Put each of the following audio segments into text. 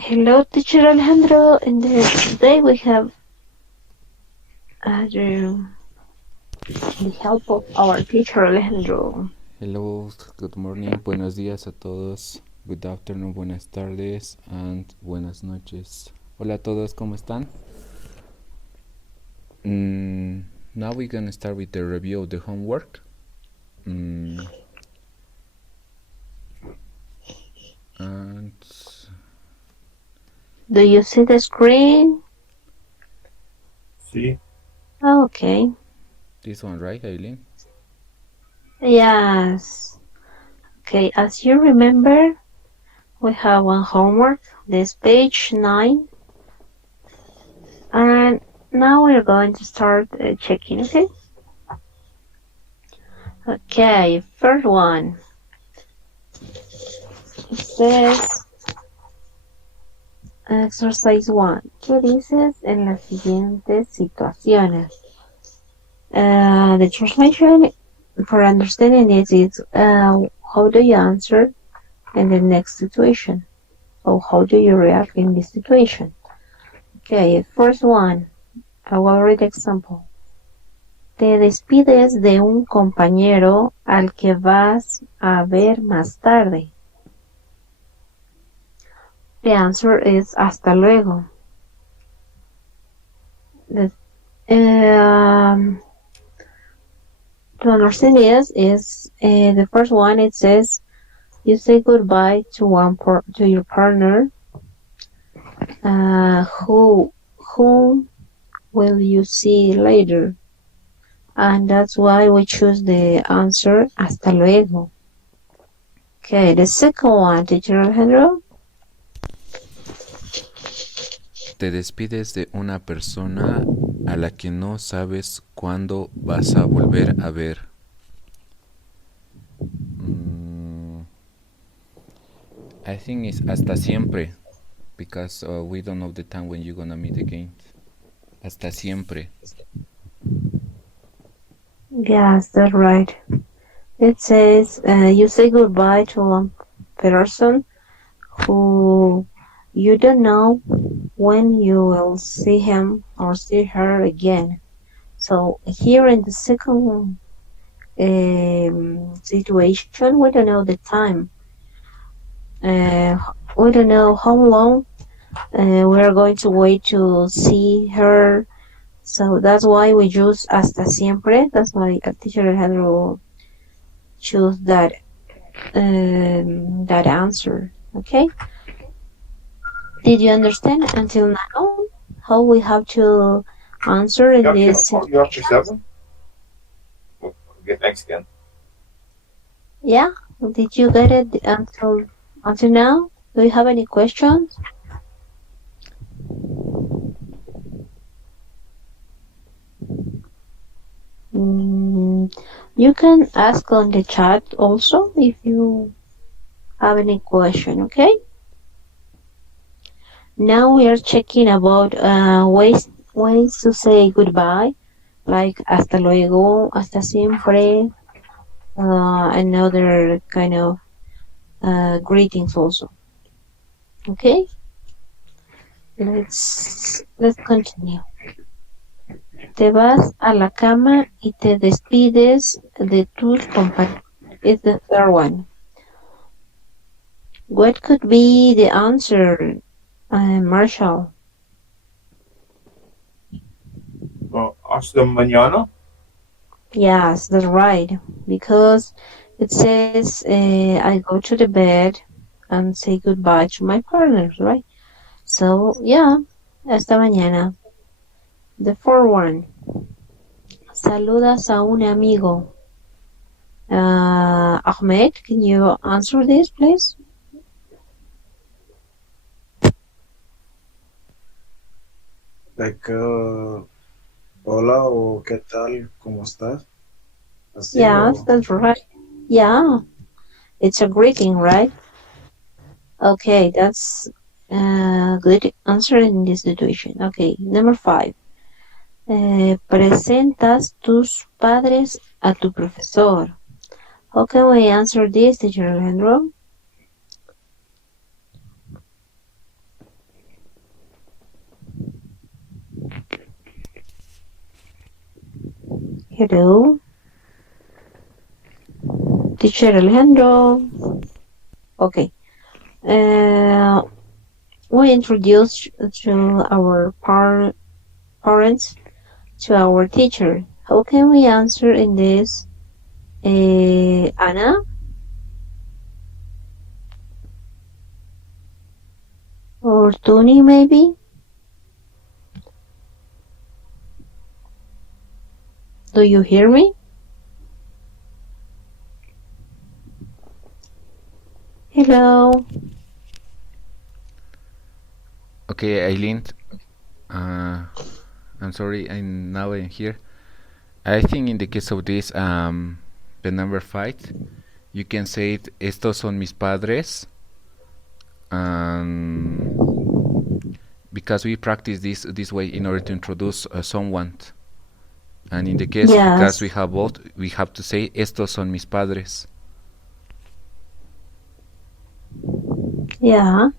Hello, teacher Alejandro. And today we have the help of our teacher Alejandro. Hello, good morning, buenos días a todos, good afternoon, buenas tardes, and buenas noches. Hola a todos, ¿cómo están? Now we're gonna start with the review of the homework. And Do you see the screen? Sí. Oh, okay. This one, right, Aileen? Yes. Okay, as you remember, we have one homework. This page 9. And now we're going to start checking, okay? Okay, first one. It says exercise 1. ¿Qué dices en las siguientes situaciones? The translation for understanding it is how do you answer in the next situation? Or how do you react in this situation? Okay, first one. I will read the example. Te despides de un compañero al que vas a ver más tarde. The answer is hasta luego. To understand this is the first one. It says you say goodbye to your partner. Whom will you see later? And that's why we choose the answer hasta luego. Okay, the second one, teacher Alejandro. Te despides de una persona a la que no sabes cuándo vas a volver a ver. I think it's hasta siempre, because we don't know the time when you're gonna meet again. Hasta siempre. Yes, that's right. It says you say goodbye to one person who you don't know when you will see him or see her again. So here in the second situation, we don't know the time. We don't know how long we are going to wait to see her. So that's why we choose hasta siempre. That's why teacher Alejandro choose that answer. Okay. Did you understand until now how we have to answer in this? You have to 7? We'll get next again. Yeah. Did you get it until now? Do you have any questions? You can ask on the chat also if you have any question, okay? Now we are checking about ways to say goodbye, like hasta luego, hasta siempre, and other kind of greetings also. Okay? Let's continue. Te vas a la cama y te despides de tus compañeros. It's the third one. What could be the answer, Marshall? Hasta mañana? Yes, that's right. Because it says I go to the bed and say goodbye to my partners, right? So, yeah, hasta mañana. The fourth one. Saludas a un amigo. Ahmed, can you answer this, please? Like, hola o qué tal, ¿cómo estás? Así, Yes, that's right. Yeah, it's a greeting, right? Okay, that's a good answer in this situation. Okay, number 5. Presentas tus padres a tu profesor. How can we answer this, teacher Alejandro? Hello. Teacher Alejandro. Okay. We introduce to our parents to our teacher. How can we answer in this? Anna? Or Tony, maybe? Do you hear me? Hello. Okay, Eileen. I'm sorry, I'm now in here. I think in the case of this, the number 5, you can say it, estos son mis padres. Because we practice this way in order to introduce someone. And in the case, Yes. because we have both, we have to say estos son mis padres. Yeah.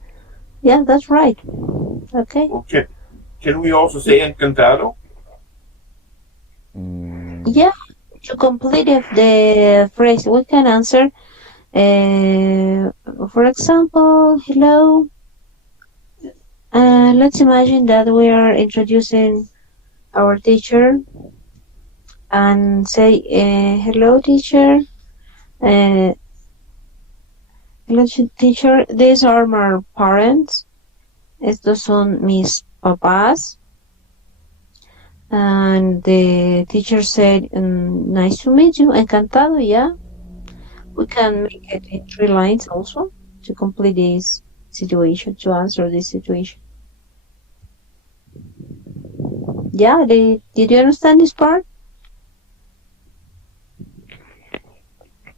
Yeah, that's right. Okay. Okay. Can we also say encantado? Yeah, to complete the phrase, we can answer, for example, hello. Let's imagine that we are introducing our teacher and say, hello, teacher. Hello, teacher. These are my parents. Estos son mis papás. And the teacher said, nice to meet you. Encantado, yeah. We can make it in 3 lines also to complete this situation, to answer this situation. Yeah, did you understand this part?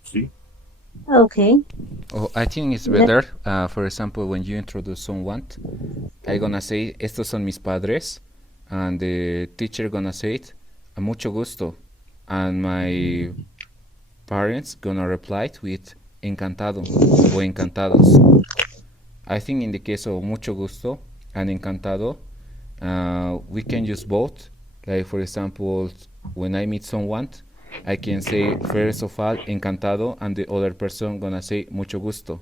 See? Okay. Oh, I think it's better, for example, when you introduce someone, I'm gonna say, estos son mis padres, and the teacher gonna say it, a mucho gusto, and my parents gonna reply with encantado o encantados. I think in the case of mucho gusto and encantado, we can use both. Like, for example, when I meet someone, I can say first of all encantado, and the other person gonna say mucho gusto.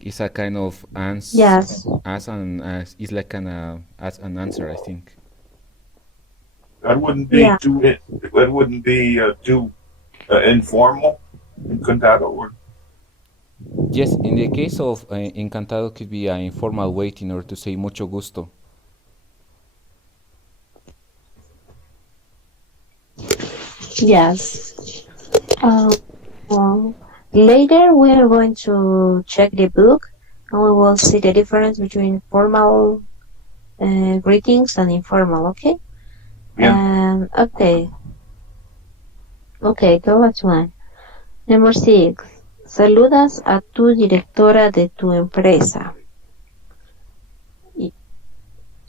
It's a kind of answer. Yes. It's like as an answer, I think. That wouldn't be Yeah. too informal. Encantado or Yes, in the case of encantado, could be an informal way in order to say mucho gusto. Yes. Well, later we are going to check the book and we will see the difference between formal greetings and informal, okay? bien. Okay. Okay, go back to one. Number 6. Saludas a tu directora de tu empresa.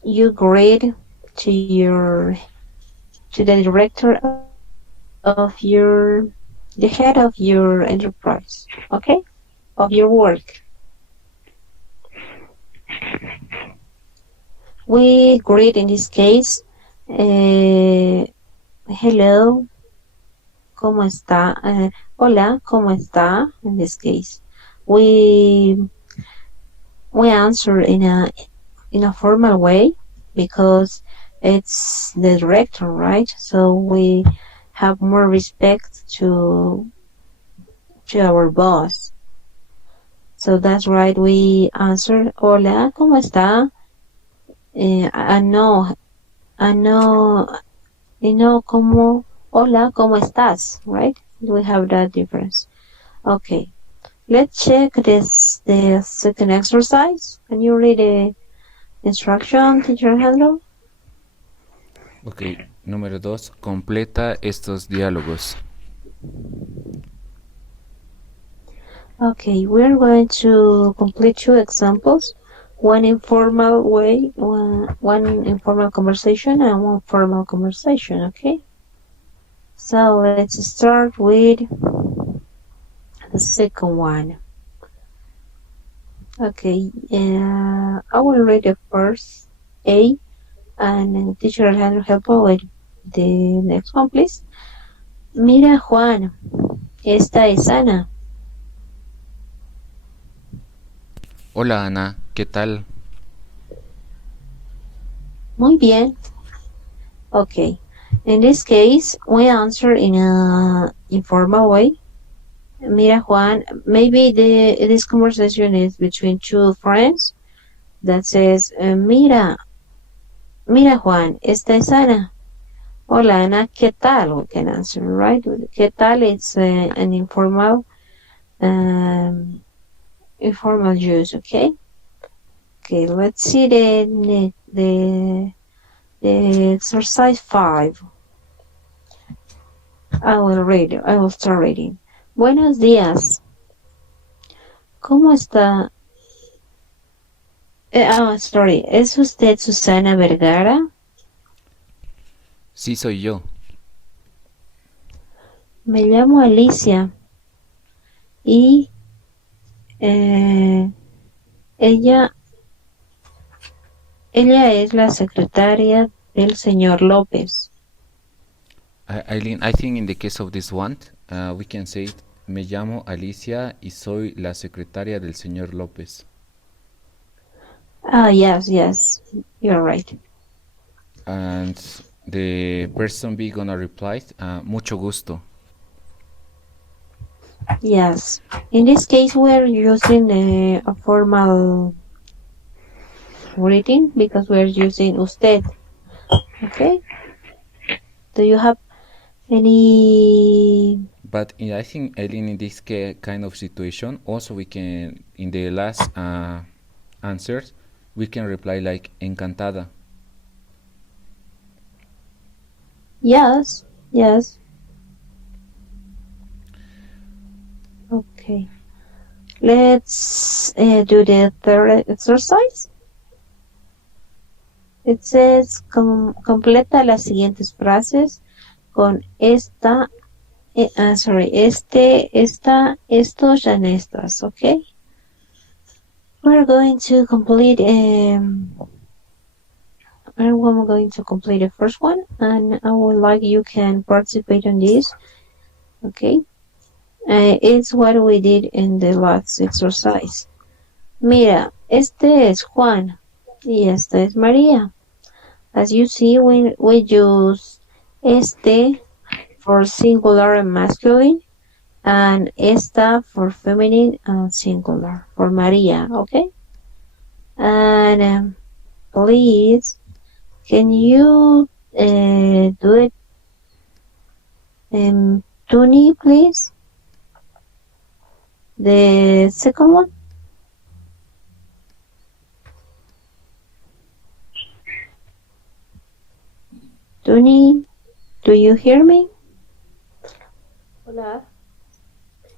You greet to the director of the head of your enterprise, okay? Of your work. We greet in this case, hello, ¿cómo está? Hola, ¿cómo está? In this case, we answer in a formal way because it's the director, right? So we have more respect to our boss. So that's right. We answer, hola, ¿cómo está? Como, hola, ¿cómo estás? Right? We have that difference. Okay. Let's check the second exercise. Can you read the instruction, teacher Alejandro? Ok, número 2. Completa estos diálogos. Okay, we're going to complete 2 examples. One informal way, one informal conversation and one formal conversation, okay? So let's start with the second one. Okay, I will read the first A and teacher Alejandro help with the next one, please. Mira, Juan, esta es Ana. Hola Ana, ¿qué tal? Muy bien. Okay. In this case, we answer in a informal way. Mira, Juan, maybe this conversation is between two friends that says, mira, Juan, esta es Ana. Hola, Ana, ¿qué tal? We can answer, right? ¿Qué tal? It's an informal use, okay? Okay, let's see the exercise 5. I will start reading. Buenos días. ¿Cómo está? Sorry. ¿Es usted Susana Vergara? Sí, soy yo. Me llamo Alicia. Y ella es la secretaria del señor López. Eileen, I think in the case of this one, we can say, me llamo Alicia y soy la secretaria del señor López. Yes, you're right. And the person B gonna reply, mucho gusto. Yes. In this case, we're using a formal greeting because we're using usted. Okay? Do you have any? But I think, Eileen, in this kind of situation, also we can, in the last answers, we can reply like encantada. Yes. Okay. Let's do the third exercise. It says, completa las siguientes frases con esta, esta, estos, and estas, okay? We're going to complete I'm going to complete the first one, and I would like you can participate on this, okay? It's what we did in the last exercise. Mira, este es Juan, y esta es María. As you see, we use este for singular and masculine, and esta for feminine and singular, for María, okay? And please, can you do it in Tuni, please? The second one. Tuni, do you hear me? Hola.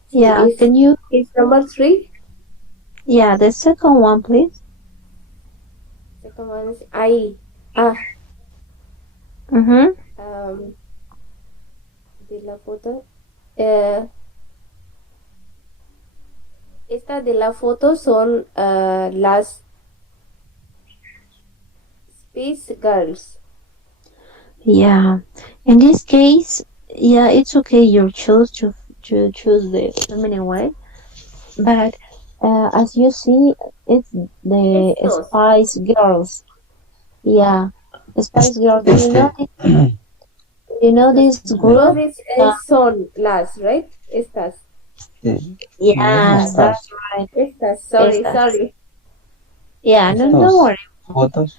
Yeah, can you? It's number 3. Yeah, the second one, please. Second one is I. Mm-hmm. De la foto. Esta de la foto son las Space Girls. Yeah, in this case, yeah, it's okay. You choose to choose the feminine way, but as you see, it's the Estos. Spice Girls. Yeah, Spice Girls. Do you know this group? Entonces son las, right? Estas. Yes, that's right. Estas. Estas. Sorry. Yeah, no worry. Fotos,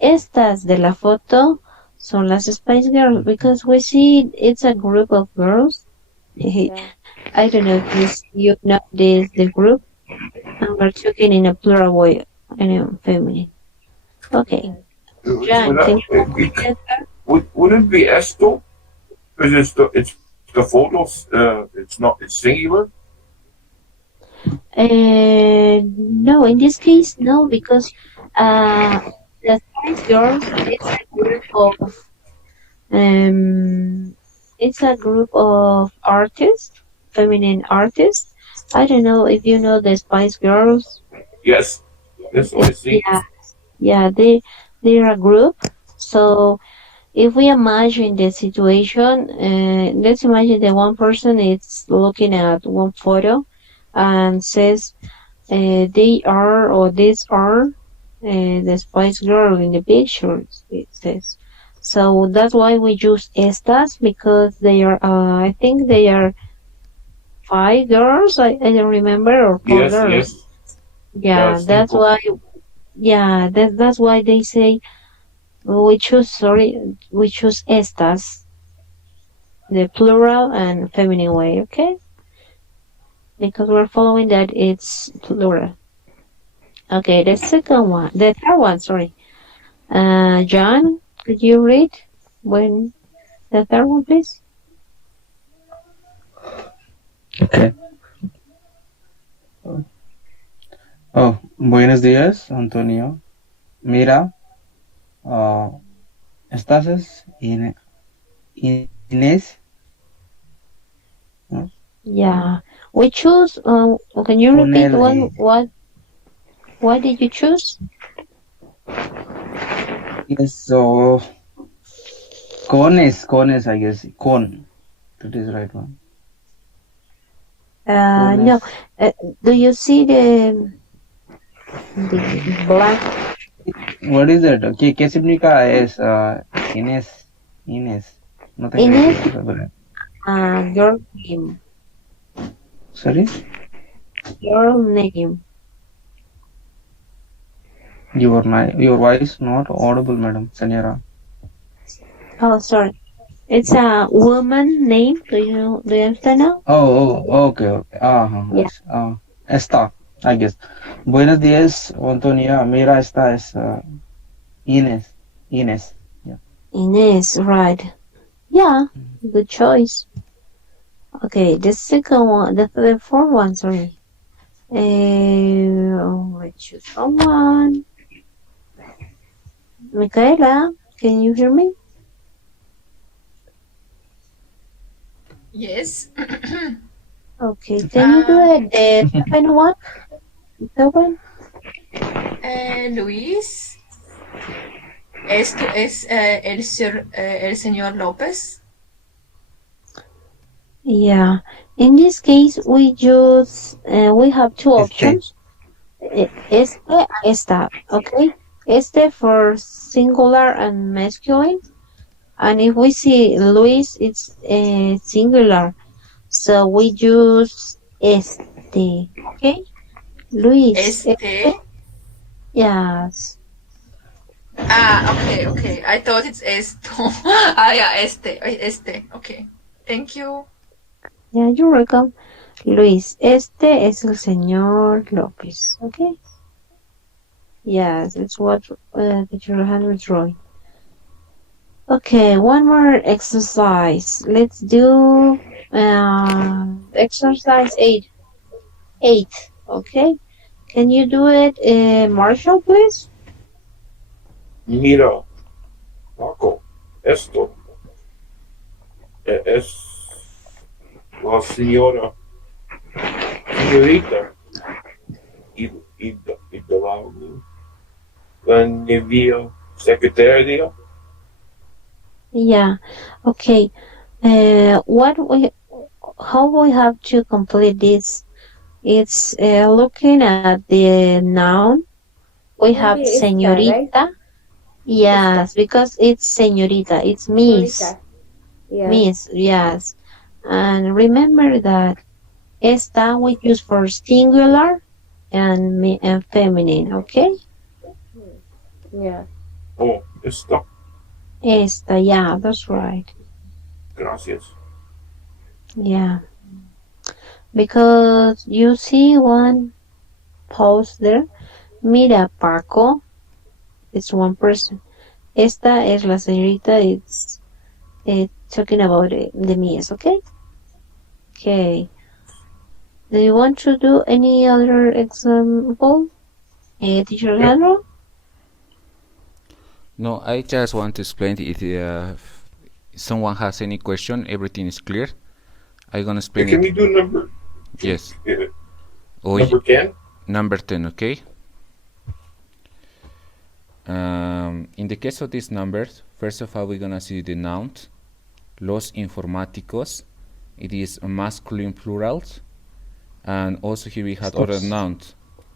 Estas de la foto son las Spice Girls because we see it's a group of girls. Yeah. I don't know if you know the group, and we're talking in a plural way, feminine. Okay, John, can you repeat that? Would it be esto? Because it's the photos. It's singular. No, in this case, no, because the Spice Girls it's a group of artists, feminine artists. I don't know if you know the Spice Girls. Yes, that's what I see. Yeah, they're a group. So if we imagine the situation, let's imagine that one person is looking at one photo and says they are or these are the Spice Girl in the picture, it says. So that's why we use estas, because they are, I think they are 5 girls, I don't remember, or 4 girls. Yes. Yeah, that's Cinco. why, yeah, that's why they say we choose estas, the plural and feminine way, okay? Because we're following that it's plural. Okay, the third one, sorry. John, could you read when the third one, please? Okay. Oh, buenos días, Antonio. Mira, ¿estás Inés? ¿No? Yeah, we choose. Can you Con repeat L. what did you choose? Yes, so cones, I guess. Con. That is the right one. No. Do you see the black? What is that? ¿Qué significa es Inés? No tengo Inés, idea. your name. Sorry? Your name. Your voice not audible, madam. Senora. Oh, sorry. It's a woman name. Do you understand now? Oh, okay. Yeah. Esta, I guess. Buenos días, Antonia. Mira, esta es Inés. Yeah. Inés, right. Yeah, good choice. Okay, the second one, the fourth one, sorry. Let's choose someone. Michaela, can you hear me? Yes. Okay, can you do it? The second one? The second? Luis, esto es el señor López. Yeah. In this case, we have two options. Esta, okay? Este for singular and masculine. And if we see Luis, it's singular. So we use este, okay? Luis. Este. Yes. Okay. I thought it's esto. Yeah, este. Okay. Thank you. Yeah, you're welcome. Luis, este es el señor López, okay? Yes, it's what Teacher Alejandro is drawing. Okay, one more exercise. Let's do exercise 8. Okay? Can you do it, Marshall, please? Mira, Paco, esto es la señorita y de la novia secretaria. Yeah. Okay. How we have to complete this? It's looking at the noun. We have Maybe esta, señorita. right? Yes, Esta. because it's señorita. It's Miss. Señorita. Yeah. Miss, yes. And remember that esta we use for singular and feminine, okay? Yeah. Oh, esta. Esta, yeah, that's right. Gracias. Yeah. Because you see one post there. Mira, Paco. It's one person. Esta es la señorita. It's talking about the Mies, okay? Okay. Do you want to do any other example, Teacher Alejandro? No, I just want to explain if someone has any question, everything is clear. I'm gonna explain Can it. we do number? Yes. Number 10? Number 10, okay? In the case of these numbers, first of all, we're gonna see the noun, los informáticos. It is a masculine plural, and also here we had other nouns.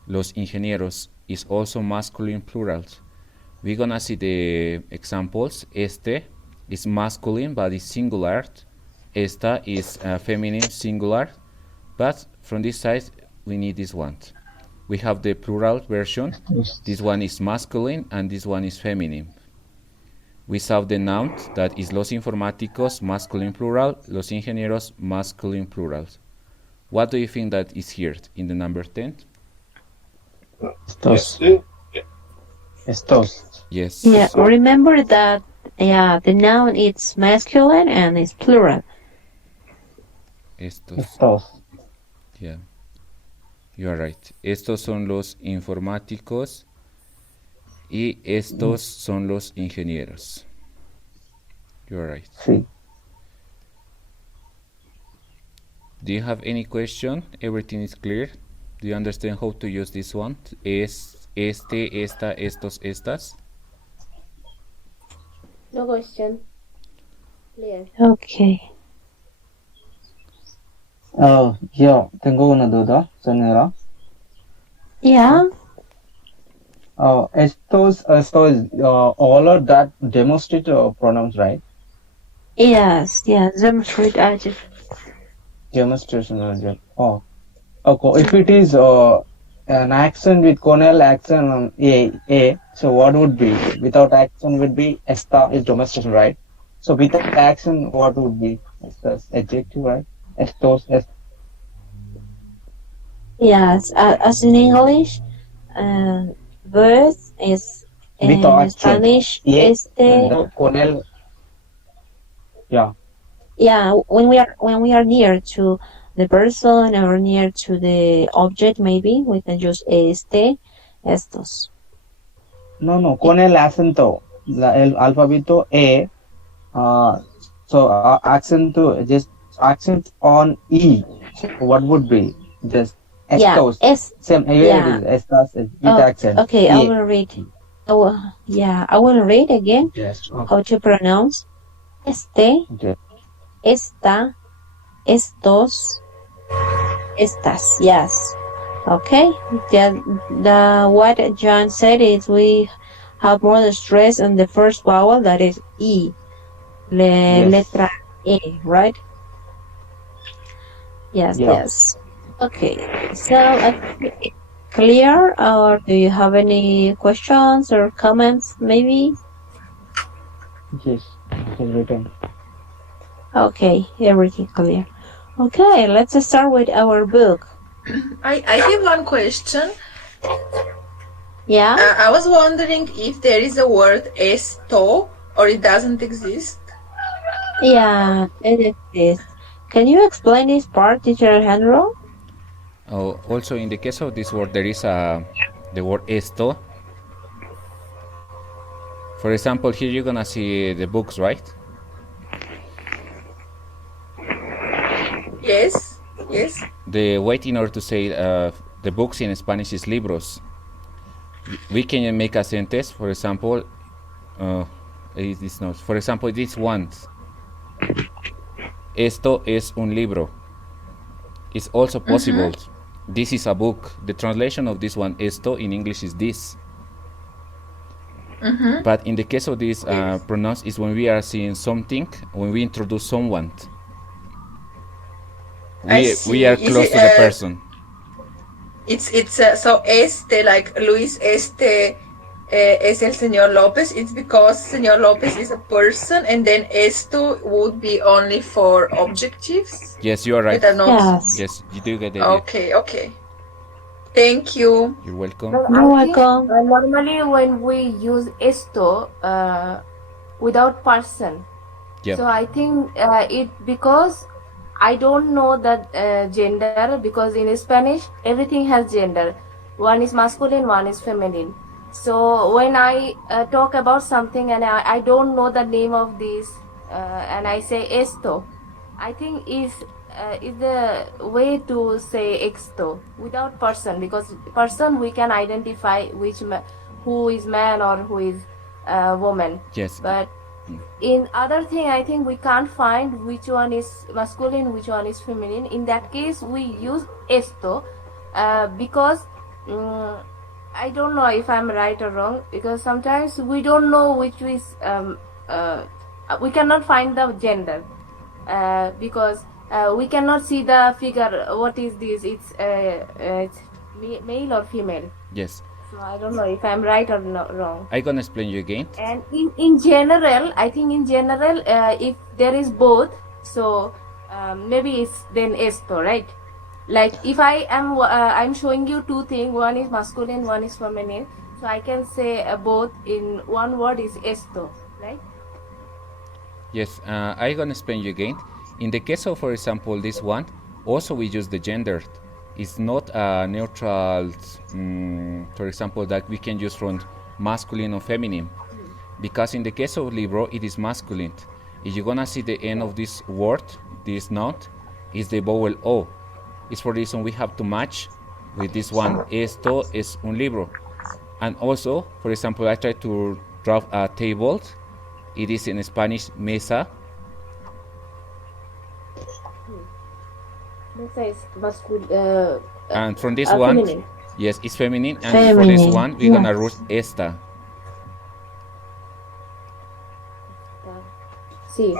Los ingenieros is also masculine plural. We're gonna see the examples. Este is masculine but is singular. Esta is feminine singular, but from this side we need this one. We have the plural version. This one is masculine and this one is feminine. We saw the noun that is los informáticos, masculine plural, los ingenieros, masculine plural. What do you think that is here in the number 10? Estos. Este, Estos. Yes. Yeah, remember that the noun is masculine and it's plural. Estos. Estos. Yeah. You are right. Estos son los informáticos y estos son los ingenieros. You are right. Sí. Do you have any question? Everything is clear? Do you understand how to use this one? Es, este, esta, estos, estas? No question. Clear. Okay. Yo tengo una duda, señora. Yeah. Estos all are that demonstrative pronouns, right? Yes. Demonstrate adjective. Demonstration adjective. Oh, okay. If it is an accent with conal accent on a, so what would be? Without accent would be esta is demonstration, right? So without accent, what would be? Estos adjective, right? Estos, Yes. As in English, birth is in Without accent. Spanish. Yeah. Este. Conal. Yeah. Yeah. When we are near to the person or near to the object, maybe we can use este, estos. No, con el acento, el alfabeto E, so acento, just accent on E, so what would be? Just estos, same, here it is, estas, with accent. Okay, I will read. I will read again Yes. Okay. how to pronounce este, Okay. esta, estos, estas. Yes. Okay. What John said is we have more the stress on the first vowel, that is E. Yes. Letra E, right? Yes, Yeah. yes. Okay. So, clear, or do you have any questions or comments, maybe? Yes, it is written. Okay, everything clear. Okay, let's start with our book. I have one question. Yeah? I was wondering if there is a word esto or it doesn't exist. Yeah, it exists. Can you explain this part, Teacher Alejandro? Oh, also, in the case of this word, there is the word esto. For example, here you're gonna see the books, right? Yes. The way in order to say the books in Spanish is libros. We can make a sentence. For example, for example, this one. Esto es un libro. It's also possible. This is a book. The translation of this one, esto, in English is this. But in the case of this pronounce is when we are seeing something, when we introduce someone. We are close to the person. It's so este, like Luis este es el señor Lopez. It's because señor Lopez is a person, and then esto would be only for objectives. Yes, you are right. That are not. Yes, you do get it. Okay. Thank you. You're welcome. Well, You're I think, welcome. normally when we use esto without person, Yeah. so I think it because I don't know that gender, because in Spanish everything has gender. One is masculine, one is feminine. So when I talk about something and I don't know the name of this and I say esto, I think is the way to say esto without person, because person we can identify who is man or who is woman. Yes. But in other thing, I think we can't find which one is masculine, which one is feminine. In that case, we use esto because I don't know if I'm right or wrong, because sometimes we don't know which is we cannot find the gender because we cannot see the figure. What is this? It's male or female. Yes. So I don't know if I'm right or not wrong. I'm gonna explain you again. And in general, I think in general, if there is both, so maybe it's then esto, right? Like if I am, I'm showing you two things. One is masculine, one is feminine. So I can say both in one word is esto, right? Yes, I'm gonna explain you again. In the case of, for example, this one, also we use the gender. It's not a neutral, for example, that we can use from masculine or feminine. Because in the case of libro, it is masculine. If you're gonna see the end of this word, this noun, is the vowel O. It's for this reason we have to match with this one. Esto es un libro. And also, for example, I try to draw a table. It is in Spanish, mesa. Mesa is masculine. And from this one, feminine. yes, it's feminine. And Feminine, for this one, we're gonna yes. use esta. Sí.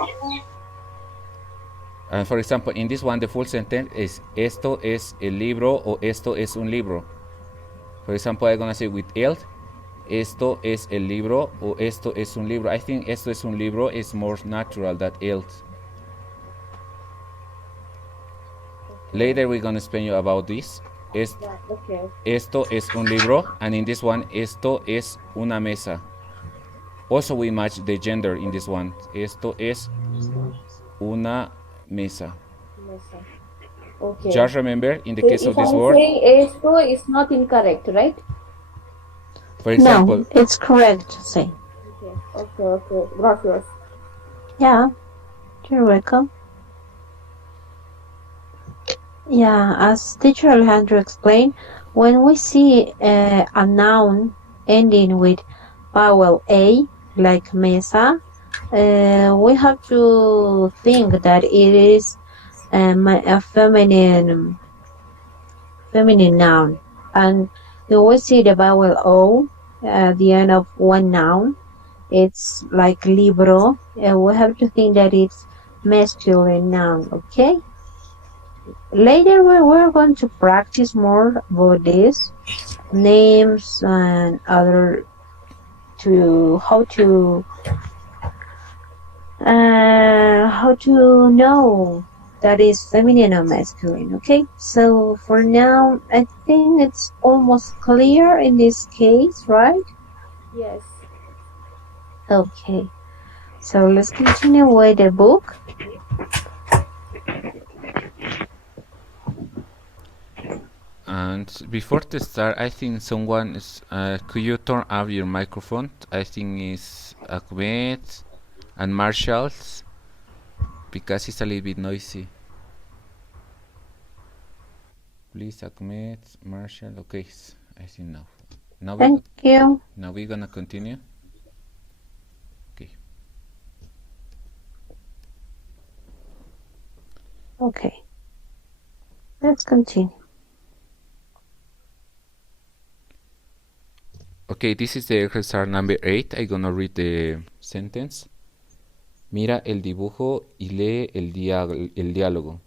And for example, in this one, the full sentence is esto es el libro or esto es un libro. For example, I'm gonna say with el, esto es el libro or esto es un libro. I think esto es un libro is more natural than el. Later we're gonna explain you about this. Okay. Esto es un libro, and in this one, esto es una mesa. Also we match the gender in this one. Esto es una mesa. Mesa. Okay. Just remember, in the So case of if this I'm word, saying esto is not incorrect, right? for example, No, it's correct to say. Okay. Gracias. Yeah, you're welcome. Yeah, as teacher Alejandro explained, when we see a noun ending with vowel A, like mesa, we have to think that it is a feminine noun. And when we see the vowel O at the end of one noun, it's like libro, we have to think that it's masculine noun, okay? Later we're going to practice more about this, names and other, how to know that is feminine or masculine, okay? So for now, I think it's almost clear in this case, right? Yes. Okay, so let's continue with the book. and before to start, I think someone is, could you turn off your microphone? I think it's Ahmed and Marshall's, because it's a little bit noisy. Please, Ahmed, Marshall. Okay, I think now. Thank you. Now we're gonna continue. Okay. Okay, let's continue. Okay, this is the exercise number 8. I'm gonna read the sentence. Mira el dibujo y lee el diálogo.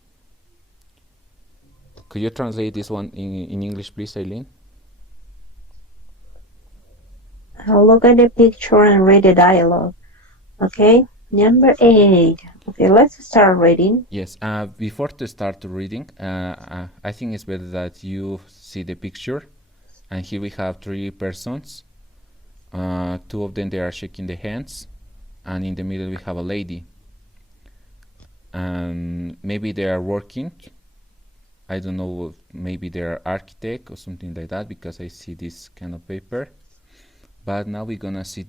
Could you translate this one in English, please, Eileen? I'll look at the picture and read the dialogue. Okay, number 8. Okay, let's start reading. Yes, before to start reading, I think it's better that you see the picture. And here we have 3 persons. 2 of them, they are shaking the hands. And in the middle we have a lady. And maybe they are working. I don't know, maybe they are architect or something like that, because I see this kind of paper. But now we're gonna see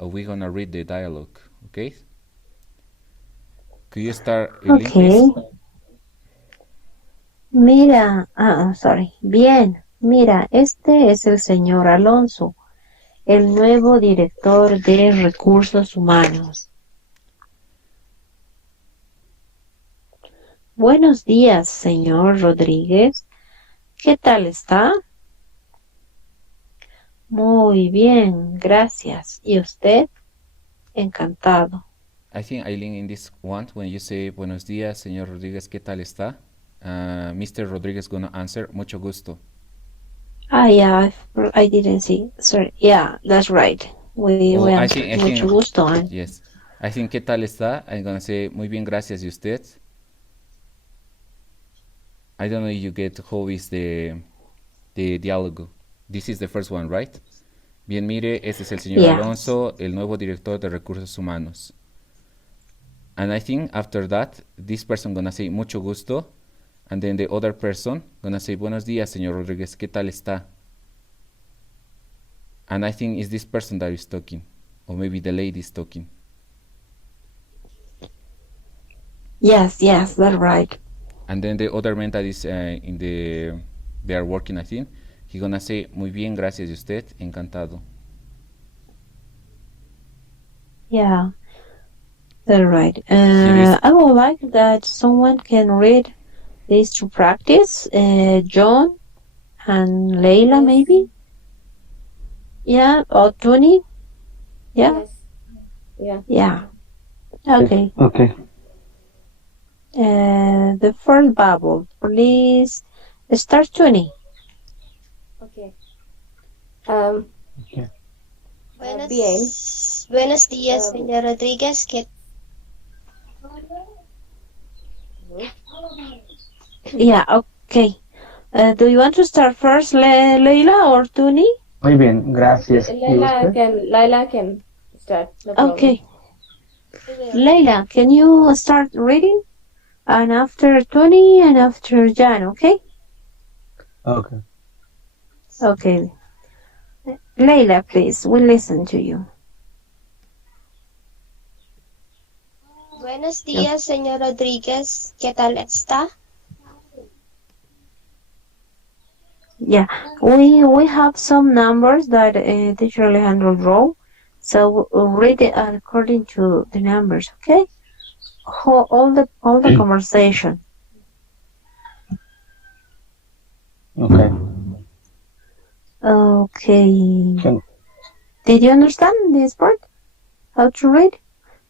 we're gonna read the dialogue, okay? Could you start, Eileen, Okay. please? Mira, sorry. Bien, mira, este es el señor Alonso. el nuevo director de recursos humanos. Buenos días, señor Rodríguez. ¿Qué tal está? Muy bien, gracias. ¿Y usted? Encantado. I think, Eileen, in this one, when you say buenos días, señor Rodríguez, ¿qué tal está? Mr. Rodríguez gonna answer, mucho gusto. Yeah, I didn't see. Sorry. Yeah, that's right. We I answered. think, Mucho gusto. yes. I think, ¿qué tal está? I'm gonna say, muy bien, gracias. ¿Y usted? I don't know if you get how is the diálogo. This is the first one, right? Bien, mire, este es el señor Alonso, el nuevo director de recursos humanos. And I think after that, this person gonna say mucho gusto, and then the other person gonna say buenos días, señor Rodríguez, ¿qué tal está? And I think it's this person that is talking, or maybe the lady is talking. Yes, that's right. And then the other man that is they are working, I think, he gonna say muy bien, gracias, ¿y usted? Encantado. Yeah, that's right. I would like that someone can read this to practice. John and Leila, maybe? Yeah, or Tony? Yeah? Yes. Yeah. Okay. Okay. The first bubble, please start, Tony. Okay. Okay. Buenos días, señor Rodríguez. Yeah, okay. Do you want to start first, Leila or Tony? Muy bien, gracias. Laila can start. No problem. Okay. Leila, can you start reading? And after Tony and after Jan, okay? Okay. Okay. Leila, please, we listen to you. Buenos días, señor Rodríguez. ¿Qué tal está? Yeah, we have some numbers that teacher Alejandro wrote, so we'll read it according to the numbers, okay? All the conversation. Okay. Okay. Did you understand this part? How to read?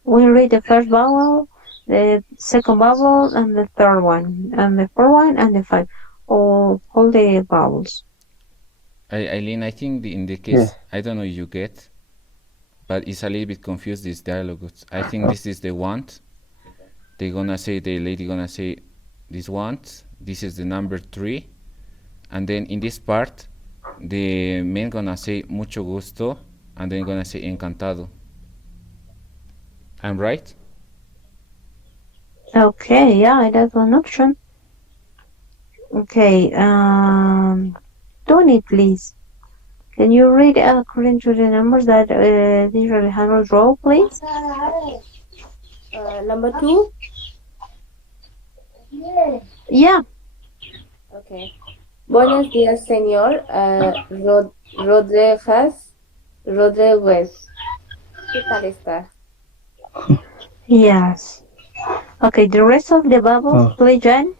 We read the first vowel, the second vowel, and the third one, and the fourth one, and the fifth. All the vowels. Eileen, I think in the case, I don't know if you get, but it's a little bit confused, this dialogue. I think this is the want. They're gonna say, the lady gonna say this want, this is the number 3, and then in this part, the man gonna say mucho gusto, and then gonna say encantado. I'm right? Okay, yeah, that's one option. Okay, Tony, please. Can you read according to the numbers that teacher Alejandro wrote, please? Number 2? Yeah. Okay. Buenos días, señor Rodríguez. ¿Qué tal está? Yes. Okay, the rest of the bubbles, please, Jan.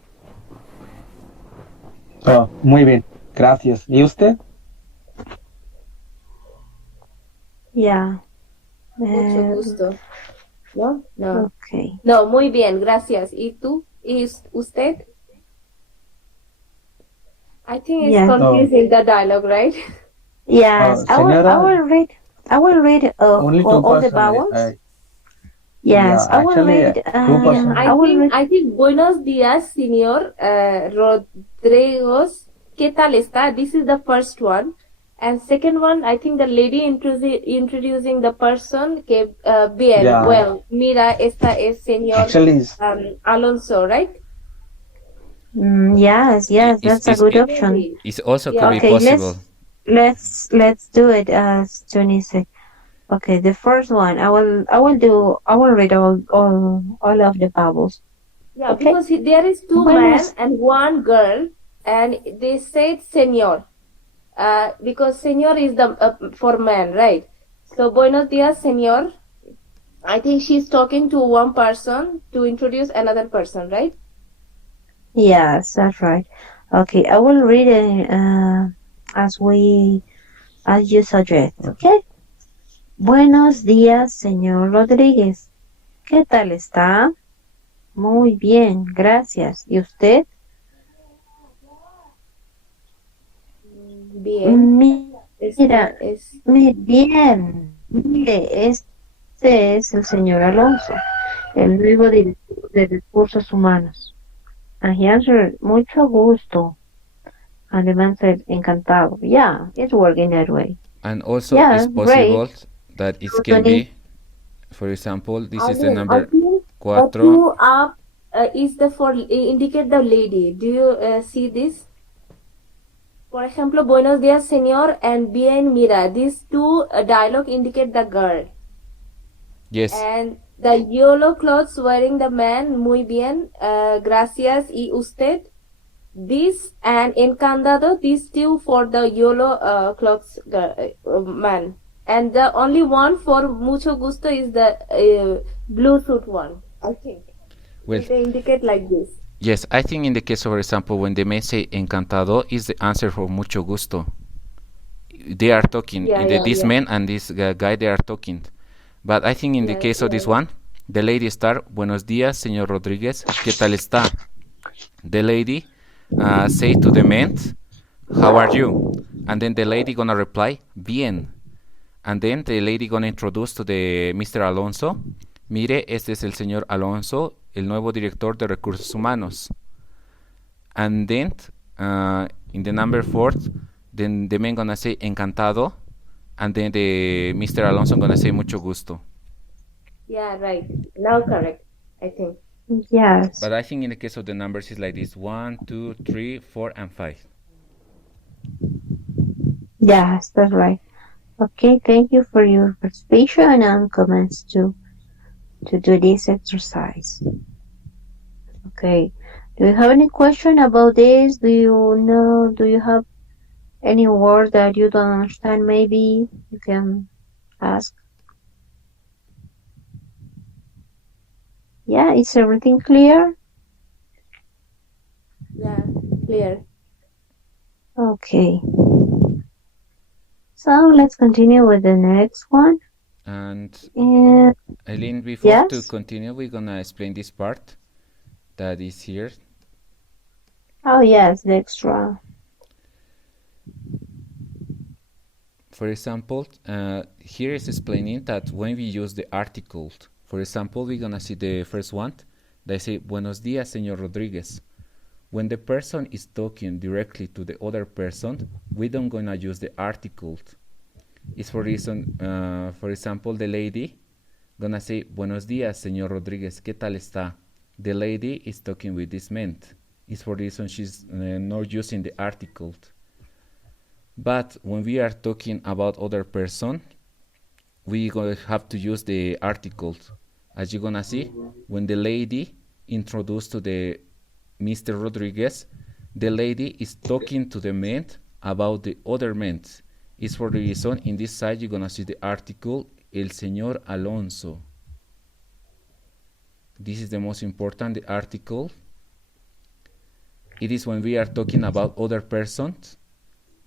Muy bien, gracias. ¿Y usted? Yeah. Mucho gusto. ¿No? No. Okay. No, muy bien, gracias. ¿Y tú? ¿Y usted? I think it's confusing the dialogue, right? Yes, I will read all the vowels. Yes, I will read. I think buenos días, señor Rodríguez. ¿Qué tal está? This is the first one. And second one, I think the lady introducing the person. Que, bien, well, mira, esta es señor Alonso, right? Yes, that's a good option. It's also could be possible. Let's do it as Tony said. Okay, the first one, I will read all of the vowels. Yeah, okay? Because there is 2 men and 1 girl, and they said señor. because señor is the for man, right? So buenos dias, señor. I think she's talking to one person to introduce another person, right? Yes, that's right. Okay, I will read it as you suggest. Okay. Buenos días, señor Rodríguez. ¿Qué tal está? Muy bien, gracias. ¿Y usted? Bien. Mira, bien. Mire, este es el señor Alonso, el nuevo director de Recursos Humanos. And he answered, mucho gusto. And the man said, encantado. Yeah, it's working that way. And also Yeah, it's possible great. that it can be, for example, this is the I number think cuatro. two up is the for indicate the lady. Do you see this? Por ejemplo, buenos días, señor, and bien mira. These two dialogue indicate the girl. Yes. And the yellow clothes wearing the man, muy bien, gracias, y usted. This and encantado, these two for the yellow clothes man. And the only one for mucho gusto is the blue suit one, I think. Well, they indicate like this. Yes, I think in the case of, for example, when they may say encantado is the answer for mucho gusto. They are talking, this man and this guy, they are talking. But I think in the case of this one, the lady start, buenos días, señor Rodríguez, ¿qué tal está? The lady say to the man, how are you? And then the lady gonna reply, bien. And then the lady gonna introduce to the Mr. Alonso, mire, este es el señor Alonso, el nuevo director de recursos humanos. And then in the number 4, then the man gonna say encantado, and then the Mr. Alonso gonna say mucho gusto. Yeah, right. Now correct, I think. Yes. But I think in the case of the numbers it's like this: 1, 2, 3, 4, and 5. Yes, that's right. Okay, thank you for your participation and comments to do this exercise. Okay, do you have any question about this? Do you have any word that you don't understand? Maybe you can ask. Yeah, is everything clear? Yeah, clear. Okay. So let's continue with the next one. And And Eileen, before yes? to continue, we're gonna explain this part that is here. Oh yes, the extra. For example, here is explaining that when we use the article, for example, we're gonna see the first one. They say, buenos días, señor Rodríguez. When the person is talking directly to the other person, we don't gonna use the article. It's for reason, for example, the lady gonna say, buenos días, señor Rodríguez, ¿qué tal está? The lady is talking with this man. It's for reason she's not using the article. But when we are talking about other person, we gonna have to use the articles. As you're gonna see, when the lady introduced to the Mr. Rodriguez, the lady is talking to the man about the other men. It's for the reason in this side you're gonna see the article El Señor Alonso. This is the most important, the article. It is when we are talking about other persons.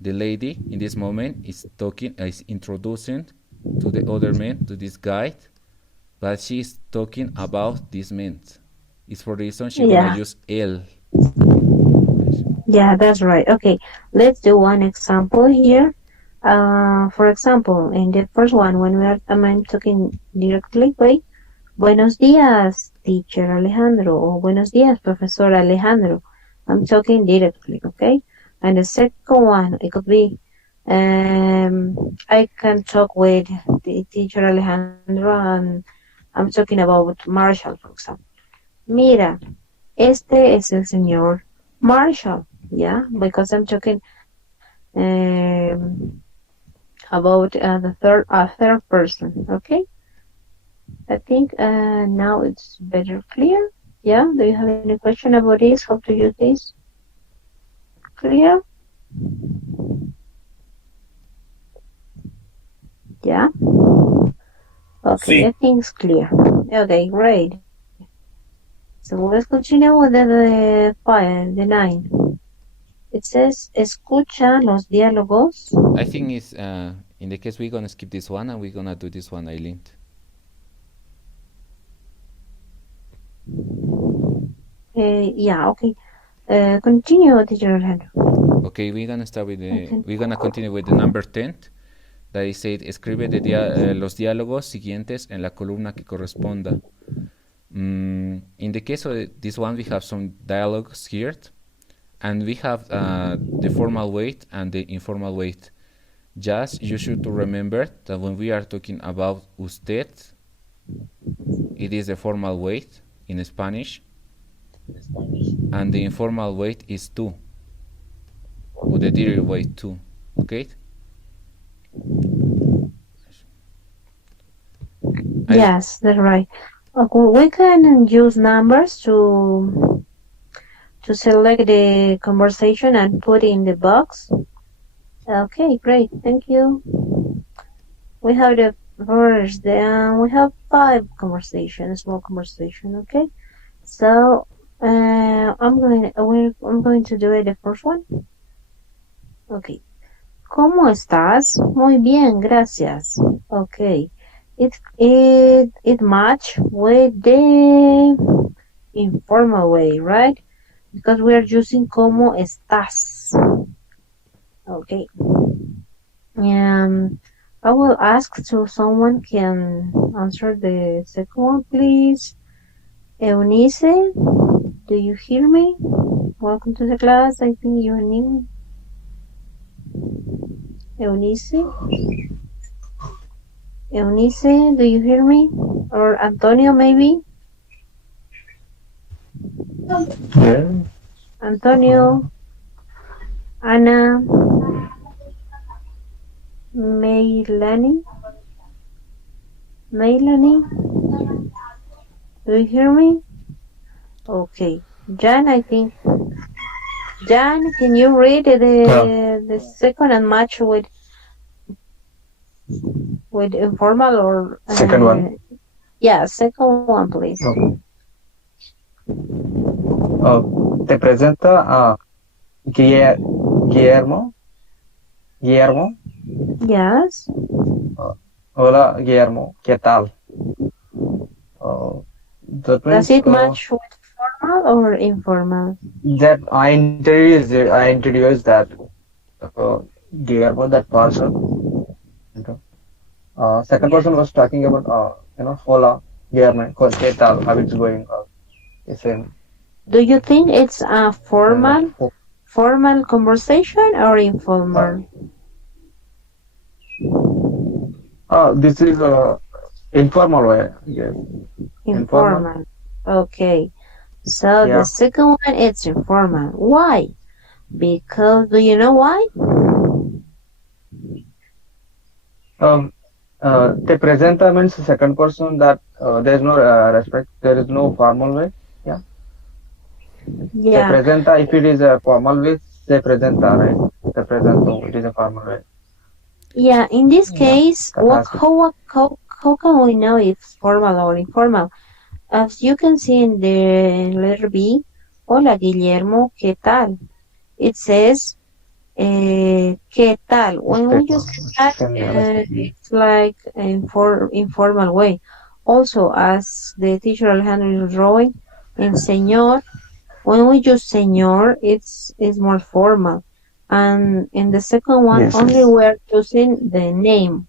The lady in this moment is talking, is introducing to the other man, to this guy, but she is talking about this man. It's for the reason she's gonna use el. Yeah, that's right. Okay, let's do one example here. For example, in the first one, when I'm talking directly, wait, buenos días, teacher Alejandro, or buenos días, professor Alejandro. I'm talking directly, okay? And the second one, it could be, I can talk with the teacher Alejandro, and I'm talking about Marshall, for example. Mira, este es el señor Marshall, yeah, because I'm talking about the third person, okay? I think now it's better clear. Yeah, do you have any question about this? How to use this? Clear? Yeah? Okay, Sí. I think it's clear. Okay, great. So let's continue with the 9. It says, escucha los diálogos. I think it's in the case we're gonna skip this one and we're gonna do this one, Eileen. Yeah, okay. Continue, teacher Alejandro. Okay, we're gonna start with the. Okay. We're gonna continue with the number 10. That is said, escribe los diálogos siguientes en la columna que corresponda. In the case of this one, we have some dialogues here, and we have the formal weight and the informal weight. Just you should to remember that when we are talking about usted, it is the formal weight in Spanish, and the informal weight is tú, or the direct weight tú. Okay. Yes, that's right. Okay, we can use numbers to select the conversation and put in the box. Okay, great. Thank you. We have the first, then we have 5 conversations, small conversation. Okay, so I'm going to do it the first one. Okay. ¿Cómo estás? Muy bien, gracias. Okay. It match with the informal way, right? Because we are using ¿cómo estás? Okay. I will ask to someone can answer the second one, please. Eunice, do you hear me? Welcome to the class. I think your name. Eunice? Eunice, do you hear me? Or Antonio, maybe? Yeah. Antonio, Ana, Melanie, do you hear me? Okay, Jan, I think. Jan, can you read the second and match with informal or Second one. Yeah, second one, please. Okay. Te presenta Guillermo. Guillermo. Yes. Hola, Guillermo. ¿Qué tal? That means, Does it match with formal or informal? that I introduced that Guillermo, that person. Second person was talking about hola, Guillermo. ¿Qué tal? How it's going? Same. Do you think it's a formal conversation or informal? This is informal way. Yes. Informal. Okay. So Yeah. the second one it's informal. Why? Because do you know why? Te presenta means the second person that there is no respect. There is no formal way. Yeah. Te Yeah. presenta, if it is a formal way, se presenta, right? Te presento, it is a formal way. Yeah. In this case, That's how can we know if it's formal or informal? As you can see in the letter B, hola Guillermo, ¿qué tal? It says, ¿qué tal? When we use that, it's like informal way. Also, as the teacher Alejandro is drawing, in señor, when we use señor, it's more formal. And in the second one, Yes. only we're using the name.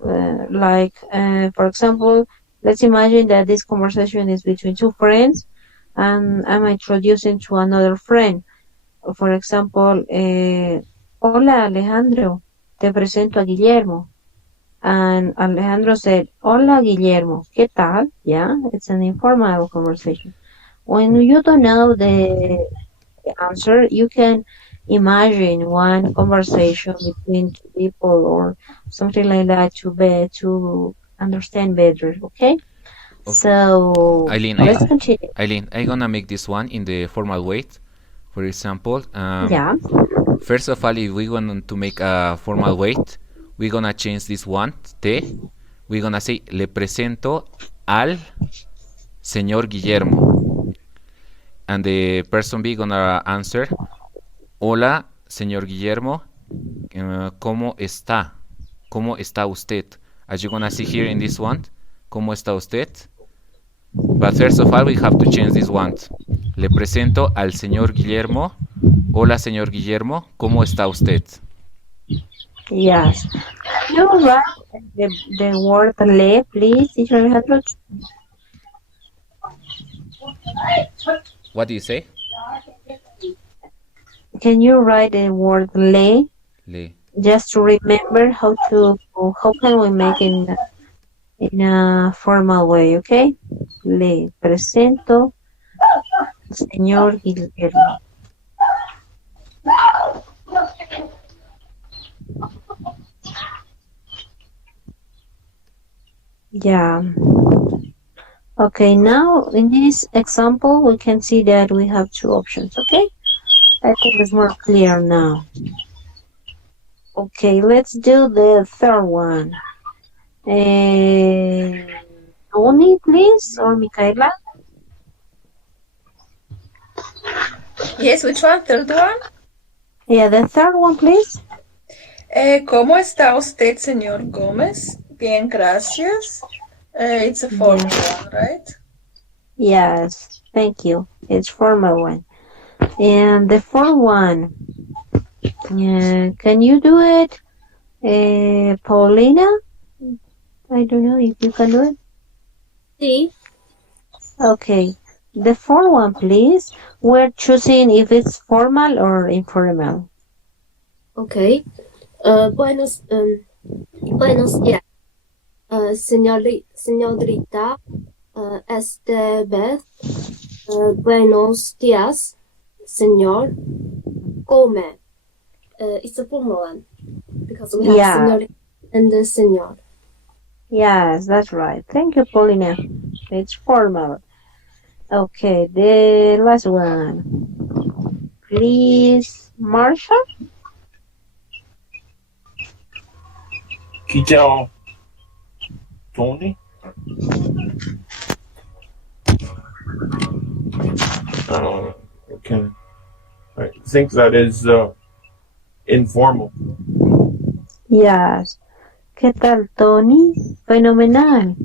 For example, let's imagine that this conversation is between 2 friends and I'm introducing to another friend. For example, hola Alejandro, te presento a Guillermo. And Alejandro said, hola Guillermo, ¿qué tal? Yeah, it's an informal conversation. When you don't know the answer, you can imagine one conversation between 2 people or something like that to understand better, okay? So Eileen, let's continue. Eileen, I'm gonna make this one in the formal weight. For example, Yeah. first of all, if we want to make a formal weight, we're gonna change this one, te. We're gonna say, le presento al señor Guillermo. And the person B gonna answer, hola, señor Guillermo, ¿cómo está? ¿Cómo está usted? As you're gonna see here in this one, ¿cómo está usted? But first of all, we have to change this one. Le presento al señor Guillermo. Hola, señor Guillermo, ¿cómo está usted? Yes. You write the word le, please, teacher Alejandro. What do you say? Can you write the word le? Le. Just to remember how can we make in a formal way, okay? Le presento señor Guillermo. Yeah. Okay, now in this example, we can see that we have two options, okay? I think it's more clear now. Okay, let's do the third one. Tony, please, or Micaela? Yes, which one? Third one? Yeah, the third one, please. ¿Cómo está usted, señor Gómez? Bien, gracias. It's a formal one, right? Yes, thank you. It's formal one. And the fourth one, can you do it, Paulina? I don't know if you can do it. Sí. Okay. The fourth one, please. We're choosing if it's formal or informal. Okay. Buenos días. Señorita Estevez. Buenos días, señor Gómez. It's a formal one because we have señorita and the señor. Yes, that's right. Thank you, Paulina. It's formal. Okay, the last one. Please, Marsha? Teacher Tony? Okay. I think that is informal. Yes. ¿Qué tal, Tony? Fenomenal.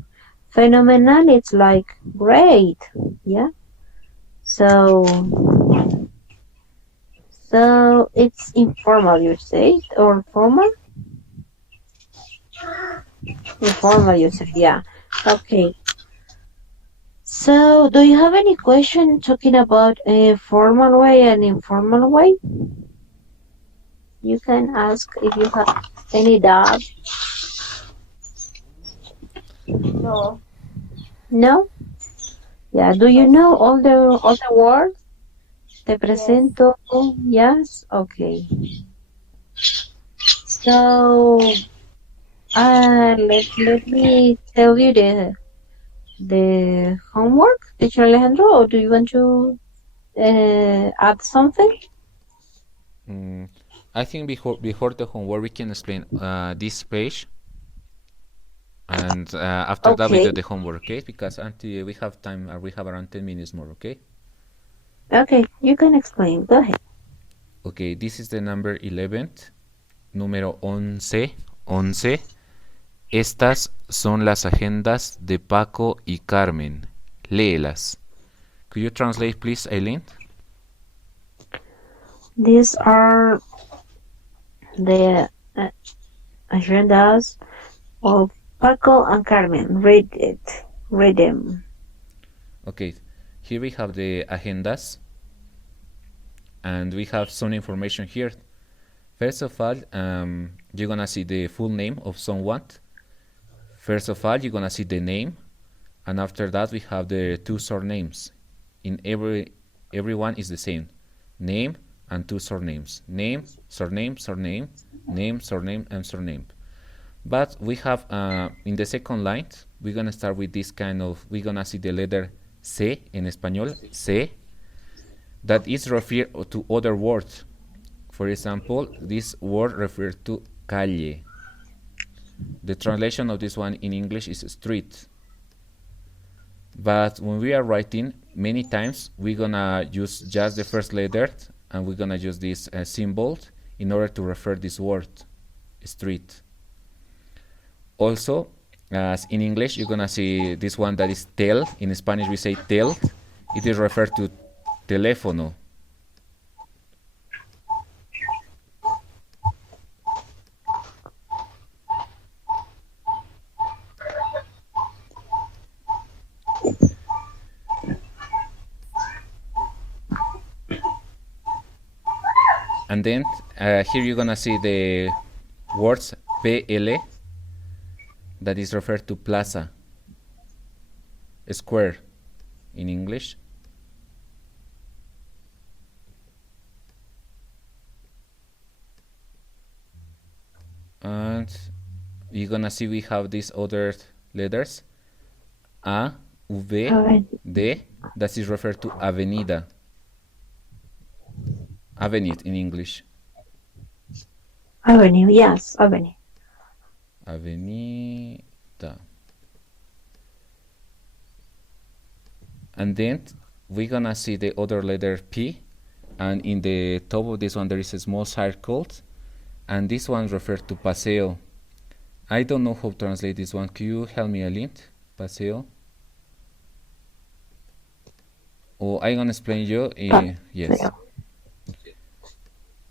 Phenomenal, it's like great. Yeah. So it's informal, you say, or formal? Informal, you say, yeah. Okay. So, do you have any question talking about a formal way and informal way? You can ask if you have any doubt. No. No? Yeah. Do you know all the words? Te presento. Yes. Okay. So, let me tell you the homework, teacher Alejandro, or do you want to add something? I think before the homework we can explain this page, and after that we do the homework, okay? Because until we have time, we have around 10 minutes more, okay? Okay, you can explain. Go ahead. Okay, this is the number 11, número 11. Estas son las agendas de Paco y Carmen. Léelas. Could you translate, please, Eileen? These are the agendas of Paco and Carmen. Read it. Read them. Okay, here we have the agendas, and we have some information here. First of all, you're gonna see the full name of someone. First of all, you're gonna see the name, and after that we have the two surnames. In everyone is the same. Name and two surnames. Name, surname, name, surname, and surname. But we have, in the second line, we're gonna start with this kind of, we're gonna see the letter C in español, C, that is referred to other words. For example, this word refers to calle. The translation of this one in English is street. But when we are writing, many times we're gonna use just the first letter, and we're gonna use this symbol in order to refer this word, street. Also, as in English, you're gonna see this one that is tel. In Spanish, we say tel. It is referred to teléfono. And then here you're gonna see the words PL, that is referred to plaza, square in English. And you're gonna see we have these other letters, A, V, D, that is referred to avenida. Avenue in English. Avenue, yes, avenue. Avenida. And then we're gonna see the other letter P, and in the top of this one there is a small circle, and this one refers to paseo. I don't know how to translate this one. Can you help me, Aline? Paseo. Oh, I'm gonna explain you. Yes.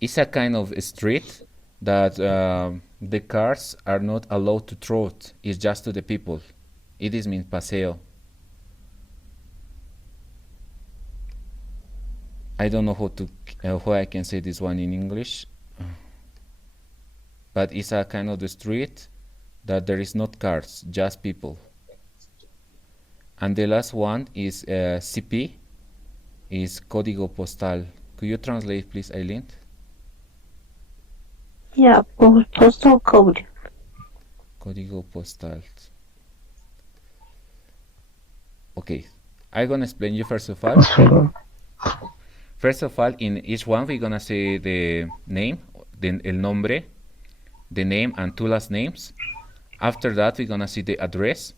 It's a kind of a street that the cars are not allowed to through. It's just to the people. It is mean paseo. I don't know how I can say this one in English, but it's a kind of the street that there is not cars, just people. And the last one is CP, is código postal. Could you translate, please, Aileen? Yeah, postal code. Código postal. Okay, I'm gonna explain you first of all. First of all, in each one we're gonna say the name, el nombre, the name and two last names. After that, we're gonna see the address.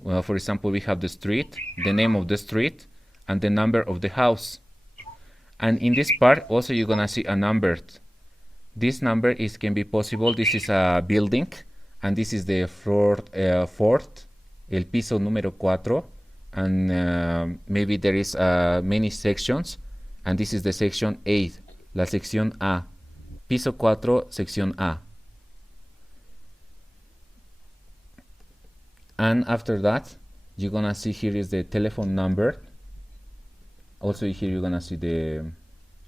Well, for example, we have the street, the name of the street, and the number of the house. And in this part, also you're gonna see a number. This number can be possible. This is a building, and this is the floor fourth, el piso número 4, and maybe there is many sections, and this is the section 8, la sección A, piso 4, sección A. And after that, you're gonna see here is the telephone number. Also here you're gonna see the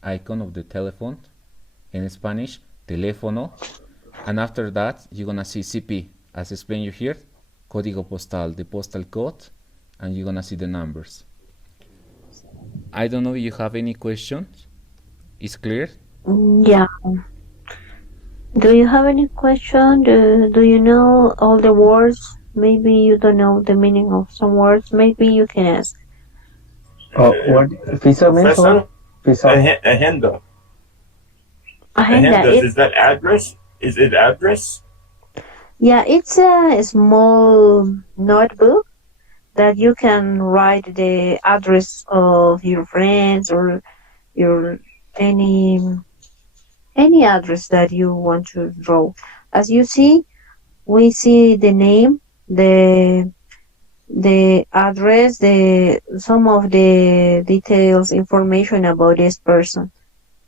icon of the telephone. In Spanish, teléfono. And after that, you're gonna see CP, as explained you here, código postal, the postal code, and you're gonna see the numbers. I don't know if you have any questions. It's clear? Yeah. Do you have any question? Do you know all the words? Maybe you don't know the meaning of some words. Maybe you can ask. What piso means? Piso. Agenda. Agenda. Is that address? Is it address? Yeah, it's a small notebook that you can write the address of your friends or your any address that you want to draw. As you see, we see the name, the address, some of the details, information about this person.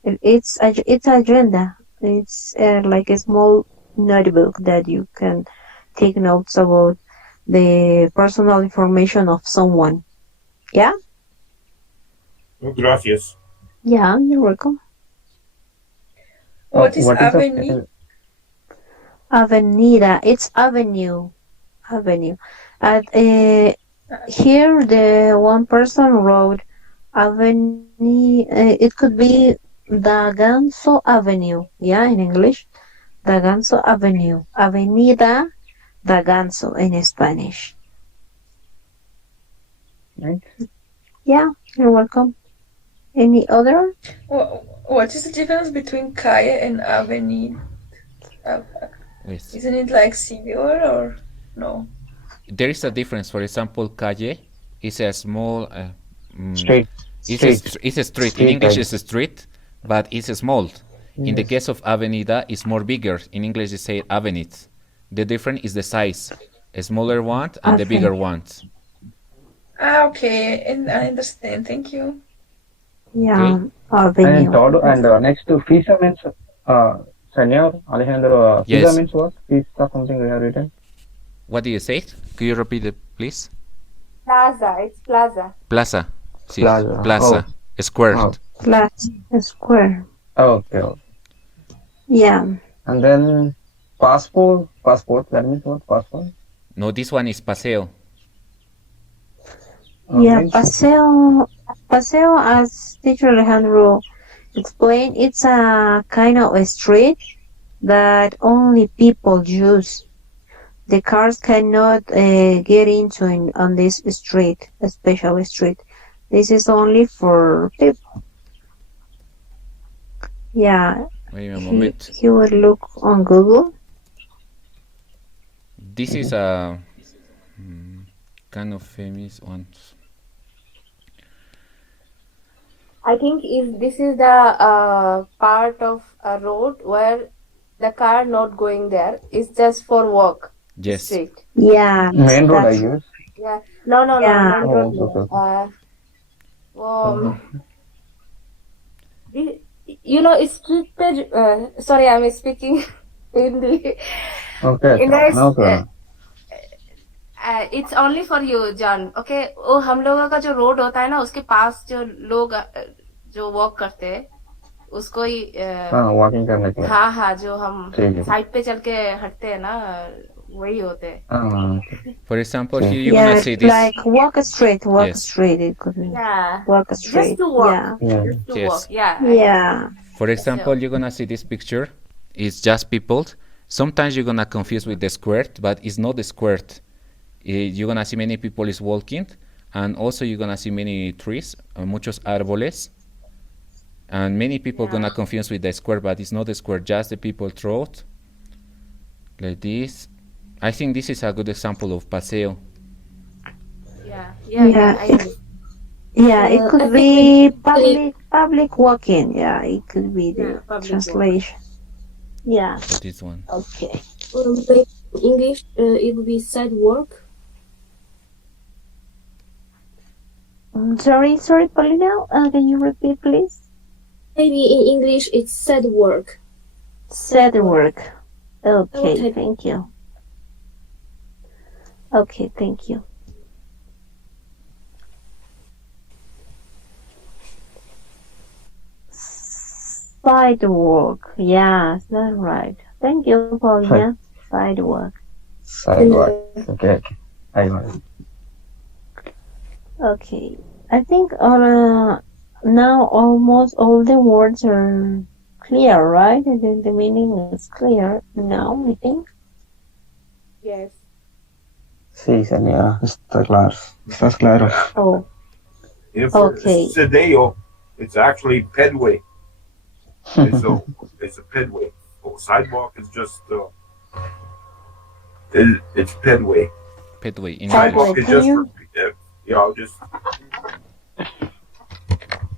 It's agenda. It's like a small notebook that you can take notes about the personal information of someone. Yeah? Gracias. Yeah, you're welcome. What is avenue? Avenida. It's avenue. Avenue. Here, the one person wrote avenue. It could be Daganzo Avenue. Yeah, in English. Daganzo Avenue. Avenida Daganzo in Spanish. Right. Yeah, you're welcome. Any other? What is the difference between calle and avenue? Yes. Isn't it like singular or no? There is a difference. For example, calle is a small Street. it's a, Street. it's a street. In Street, English, right? it's a street, but it's small. In the Yes. case of avenida, it's more bigger. In English, they say avenue. The difference is the size. A smaller one and the Okay. bigger ones. Ah, okay, and I understand. Thank you. Yeah, Okay. And avenue. third, and next to FISA means, Senor Alejandro, FISA Yes. means what? FISA something we have written. What do you say? Could you repeat it, please? Plaza, it's plaza. Plaza. Sí. Plaza. Plaza. Square. Oh. Plus square. Okay. Yeah. And then passport. Passport. That means what? Passport. No, this one is paseo. Yeah, Means paseo, as teacher Alejandro explained, it's a kind of a street that only people use. The cars cannot get into on this street, a special street. This is only for people. Yeah, Wait a moment. he would look on Google. This is a kind of famous one. I think if this is the part of a road where the car not going there, it's just for walk. Yes. Street. Yeah, main road, I that's guess. Yeah. No, Yeah. main road. Oh, okay. It's street page. Sorry, I'm speaking Hindi. Okay. In the, No problem. it's only for you, John. Okay, वो हम लोगों का जो road होता है ना, उसके पास जो लोग जो वॉक करते हैं, उसको ही Walking करने के लिए. हाँ, जो हम ठीक है. साइड पे चल के हटते हैं ना, वही होते हैं. Okay. For example, Yeah. here you're yeah, gonna see this. like walk straight. Yes. It could be Yeah. walk straight. Just to walk. Yeah, Yeah. Just to Yes. walk. Yeah. yeah. For example, you're gonna see this picture. It's just people. Sometimes you're gonna confuse with the square, but it's not the square. You're gonna see many people is walking, and also you're gonna see many trees, muchos árboles, and many people gonna confuse with the square, but it's not the square. Just the people throat like this. I think this is a good example of paseo. Yeah. Yeah. I agree. Yeah, it I could think be we- public walking. Yeah, it could be Yeah, the public translation. Yeah. So this one. Okay. Maybe in English, it would be sidewalk. Sorry, Paulina. Can you repeat, please? Maybe in English, it's sidewalk. Said work. Okay, Okay. thank you. Okay, thank you. Sidewalk. Yes, that's right. Thank you, Paulina. Sidewalk. Sidewalk. Okay. I got it. Okay. I think now almost all the words are clear, right? The meaning is clear now, I think. Yes. Sí, señora. Está claro. Estás claro. Oh, Yeah, for Okay. Sedeo, it's actually pedway. It's a pedway. Oh, sidewalk is just it's pedway. Pedway in Pedway. English. Sidewalk is can just you- for I'll just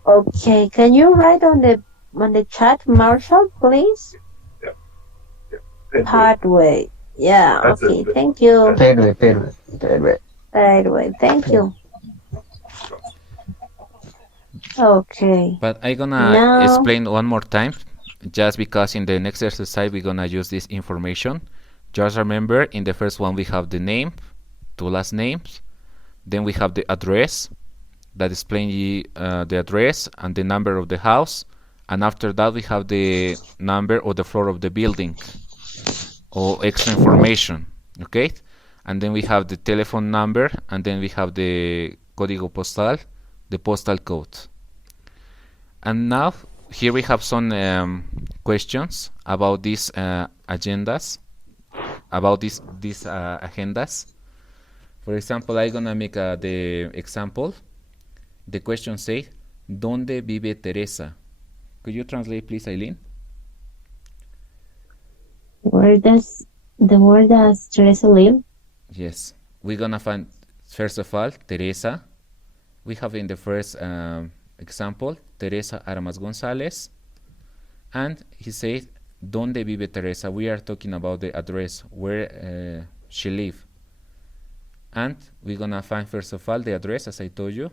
okay. Can you write on the chat, Marshall, please? pedway. Pathway. Yeah. That's Okay. it. Thank you. Pedway. Pathway. Thank you. Okay. But I'm gonna Now- explain one more time, just because in the next exercise we're gonna use this information. Just remember, in the first one we have the name, two last names, then we have the address that explains the address and the number of the house, and after that we have the number or the floor of the building or extra information, okay? And then we have the telephone number, and then we have the código postal, the postal code. And now here we have some questions about these agendas, about these agendas. For example, I'm gonna make the example. The question says, ¿Dónde vive Teresa? Could you translate, please, Eileen? Where does The word does Teresa live? Yes. We're gonna find, first of all, Teresa. We have in the first example, Teresa Armas González. And he said, ¿Dónde vive Teresa? We are talking about the address, where she lives. And we're gonna find, first of all, the address, as I told you,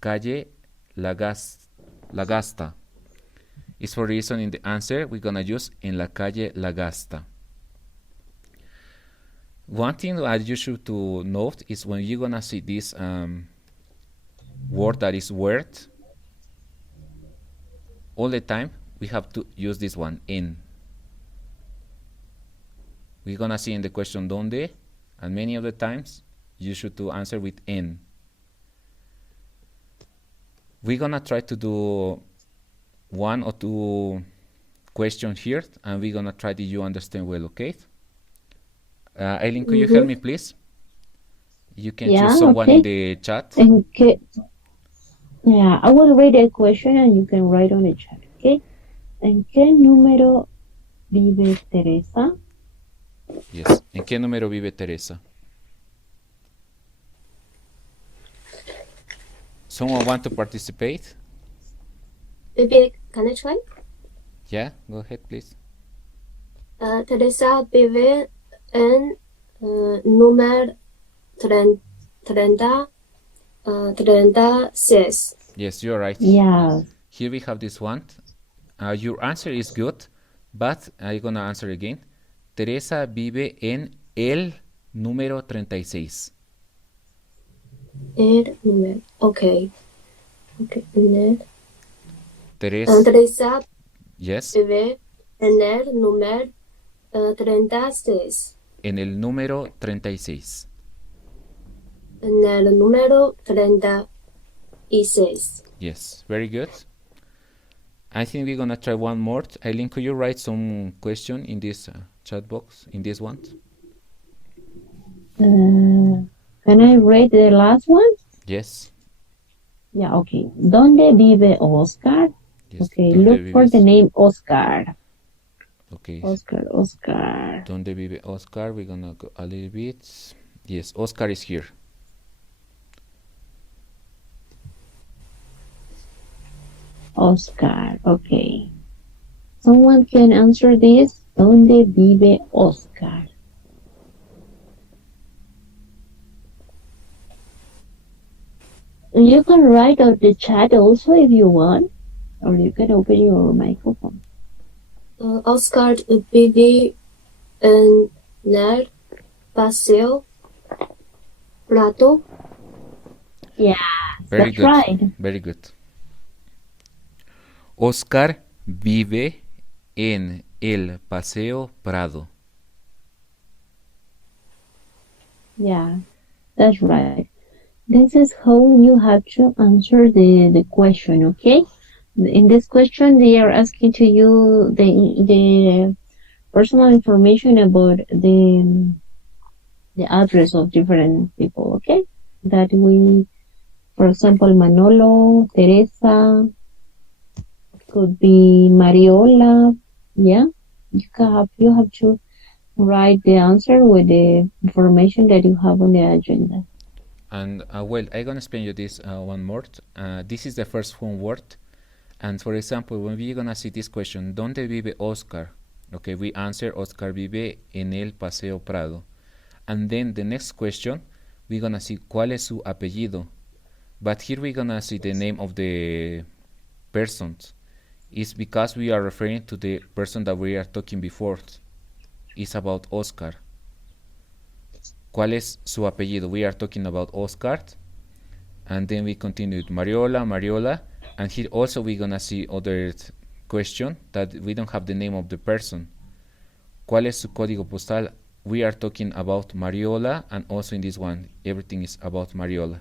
Calle La Gasta. It's for reason in the answer, we're gonna use en la calle La Gasta. One thing that you should to note is when you're gonna see this word that is word, all the time we have to use this one, en. We're gonna see in the question donde, and many of the times you should to answer with en. We're gonna try to do one or two questions here, and we're gonna try that you understand well, okay? Aileen, could you help me, please? You can choose someone in the chat. Yeah, I will read a question and you can write on the chat, okay? ¿En qué número vive Teresa? Yes. ¿En qué número vive Teresa? Someone want to participate? Maybe can I try? Yeah, go ahead, please. Teresa vive en número 36. Yes, you're right. Yeah. Here we have this one. Your answer is good, but I'm gonna answer again. Teresa vive en el número 36. El número, okay. En el. Teresa. Yes. Vive en el número 36. En el número 36. En el número 36. Yes, very good. I think we're gonna try one more. Aileen, could you write some question in this chat box, in this one? Can I read the last one? Yes. Yeah, okay. ¿Dónde vive Oscar? Yes. Okay, look for the name Oscar. Okay. Oscar. ¿Dónde vive Oscar? We're gonna go a little bit. Yes, Oscar is here. Oscar, okay. Someone can answer this. ¿Dónde vive Oscar? You can write on the chat also if you want, or you can open your microphone. Oscar vive en el Paseo Prado. Yeah, very that's good. right. Very good. Oscar vive en el Paseo Prado. Yeah, that's right. This is how you have to answer the question, okay? In this question, they are asking to you the personal information about the address of different people, okay? That we, for example, Manolo, Teresa, could be Mariola, yeah? You have to write the answer with the information that you have on the agenda. And well, I'm gonna explain you this one more. This is the first one word. And for example, when we're gonna see this question, ¿Dónde vive Oscar? Okay, we answer Oscar vive en el Paseo Prado. And then the next question, we're gonna see ¿Cuál es su apellido? But here we're gonna see the name of the person. It's because we are referring to the person that we are talking before. It's about Oscar. ¿Cuál es su apellido? We are talking about Oscar. And then we continue with Mariola. And here also we're gonna see other question that we don't have the name of the person. ¿Cuál es su código postal? We are talking about Mariola, and also in this one, everything is about Mariola.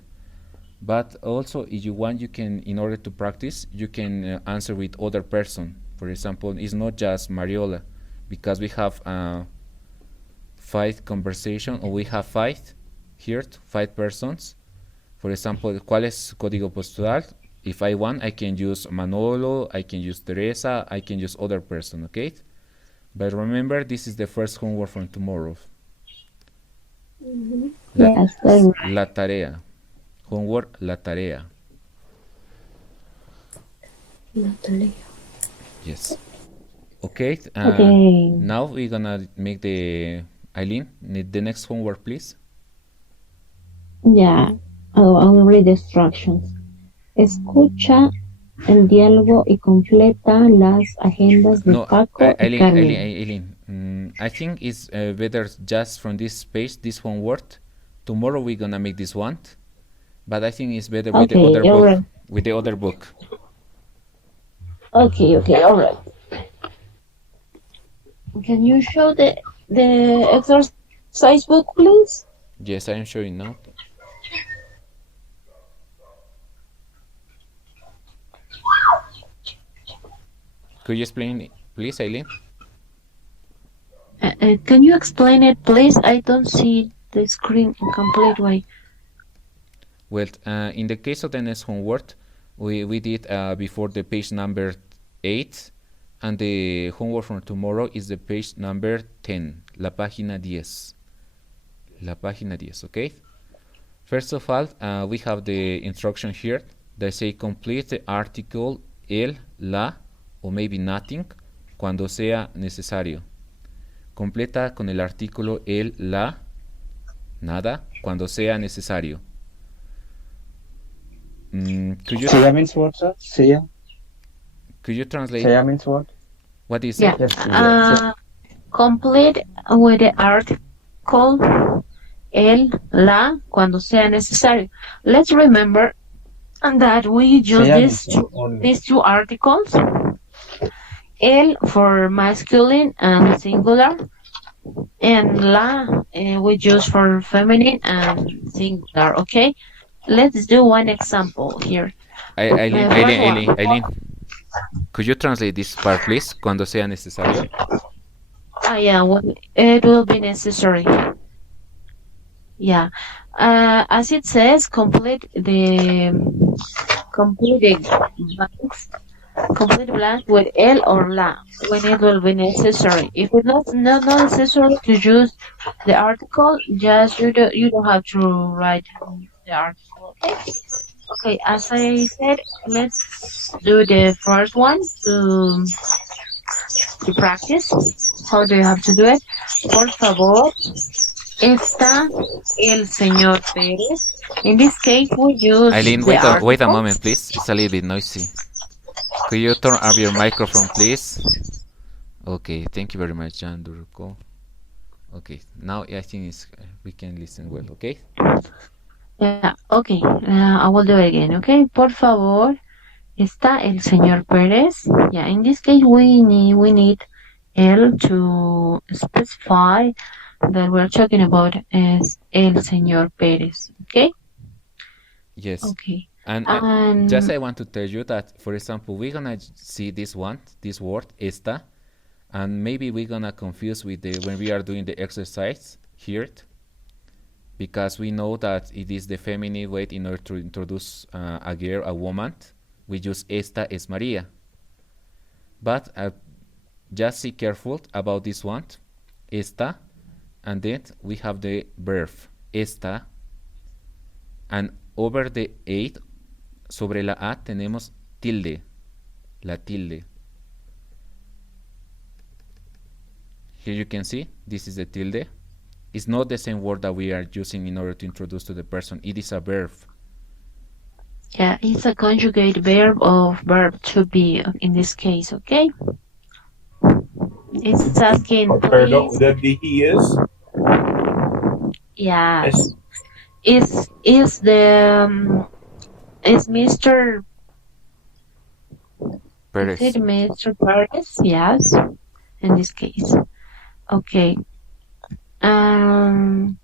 But also, if you want, you can, in order to practice, you can answer with other person. For example, it's not just Mariola, because we have 5 conversation, or we have 5 here, 5 persons. For example, ¿cuál es su código postal? If I want, I can use Manolo, I can use Teresa, I can use other person, okay? But remember, this is the first homework from tomorrow. Yes, that's right. La tarea. Homework, la tarea. Natalia. Yes. Okay. Okay. Now we're gonna make the Eileen, the next homework, please. Yeah, I'll read the instructions. Escucha el diálogo y completa las agendas de No, Paco y Eileen, Carmen. Eileen. I think it's better just from this page, this homework. Tomorrow we're gonna make this one, but I think it's better with the Okay, other book. alright. With the other book. Okay, alright. Can you show the exercise book, please? Yes, I am showing now. Could you explain it, please, Eileen? Can you explain it, please? I don't see the screen in complete way. Well, in the case of the next homework, we did before the page number 8, and the homework from tomorrow is the page number 10, la página 10. La página 10, okay? First of all, we have the instruction here that say complete the article el, la, o maybe nothing, cuando sea necesario. Completa con el artículo el, la, nada, cuando sea necesario. Could you Sia means what, sir? Sia? could you translate? Sia means what? What is Yeah. it? Yes, yeah. Complete with the article el, la, cuando sea necesario. Let's remember that we use Sia these means only. these two articles. El for masculine and singular, and la we use for feminine and singular. Okay, let's do one example here. Eileen, could you translate this part, please? Cuando sea necesario. Yeah, it will be necessary. Yeah, as it says, complete the blank with el or la when it will be necessary. If it's not necessary to use the article, just you don't have to write the article. Okay, as I said, let's do the first one to practice. How do you have to do it? Por favor, está el señor Pérez. In this case, we use Eileen, the article. wait a moment, please. It's a little bit noisy. Could you turn up your microphone, please? Okay, thank you very much, Jan Durko. Okay, now I think we can listen well, okay? Yeah, okay. I will do it again, okay? Por favor, está el señor Pérez. Yeah, in this case, we need el to specify that we're talking about as el señor Pérez, okay? Yes. Okay. And just I want to tell you that, for example, we're gonna see this word, esta, and maybe we're gonna confuse with when we are doing the exercise here, because we know that it is the feminine way in order to introduce a girl, a woman. We use esta es María. But just be careful about this one, esta, and then we have the verb esta, and over the 8, sobre la A tenemos tilde, la tilde. Here you can see, this is the tilde. It's not the same word that we are using in order to introduce to the person. It is a verb. Yeah, it's a conjugate verb of verb to be in this case, okay? It's asking, Perdón, please. the he is? Yes. Is the is Mr. Perez. Is it Mr. Perez? Yes. In this case. Okay. And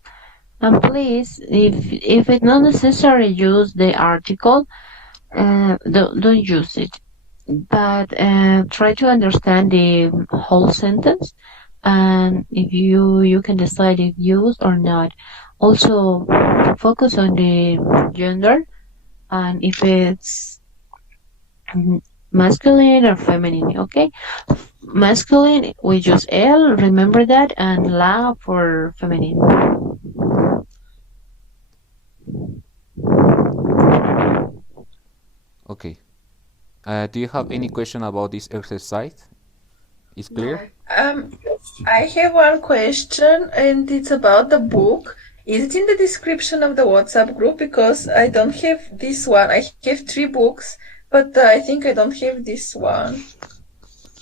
please, if it's not necessary, use the article. Don't use it. But try to understand the whole sentence, and if you can decide if use or not. Also, focus on the gender, and if it's masculine or feminine, okay? Masculine, we use el, remember that, and la for feminine. Okay. Do you have any question about this exercise? Is clear? I have one question, and it's about the book. Is it in the description of the WhatsApp group? Because I don't have this one. I have 3 books, but I think I don't have this one.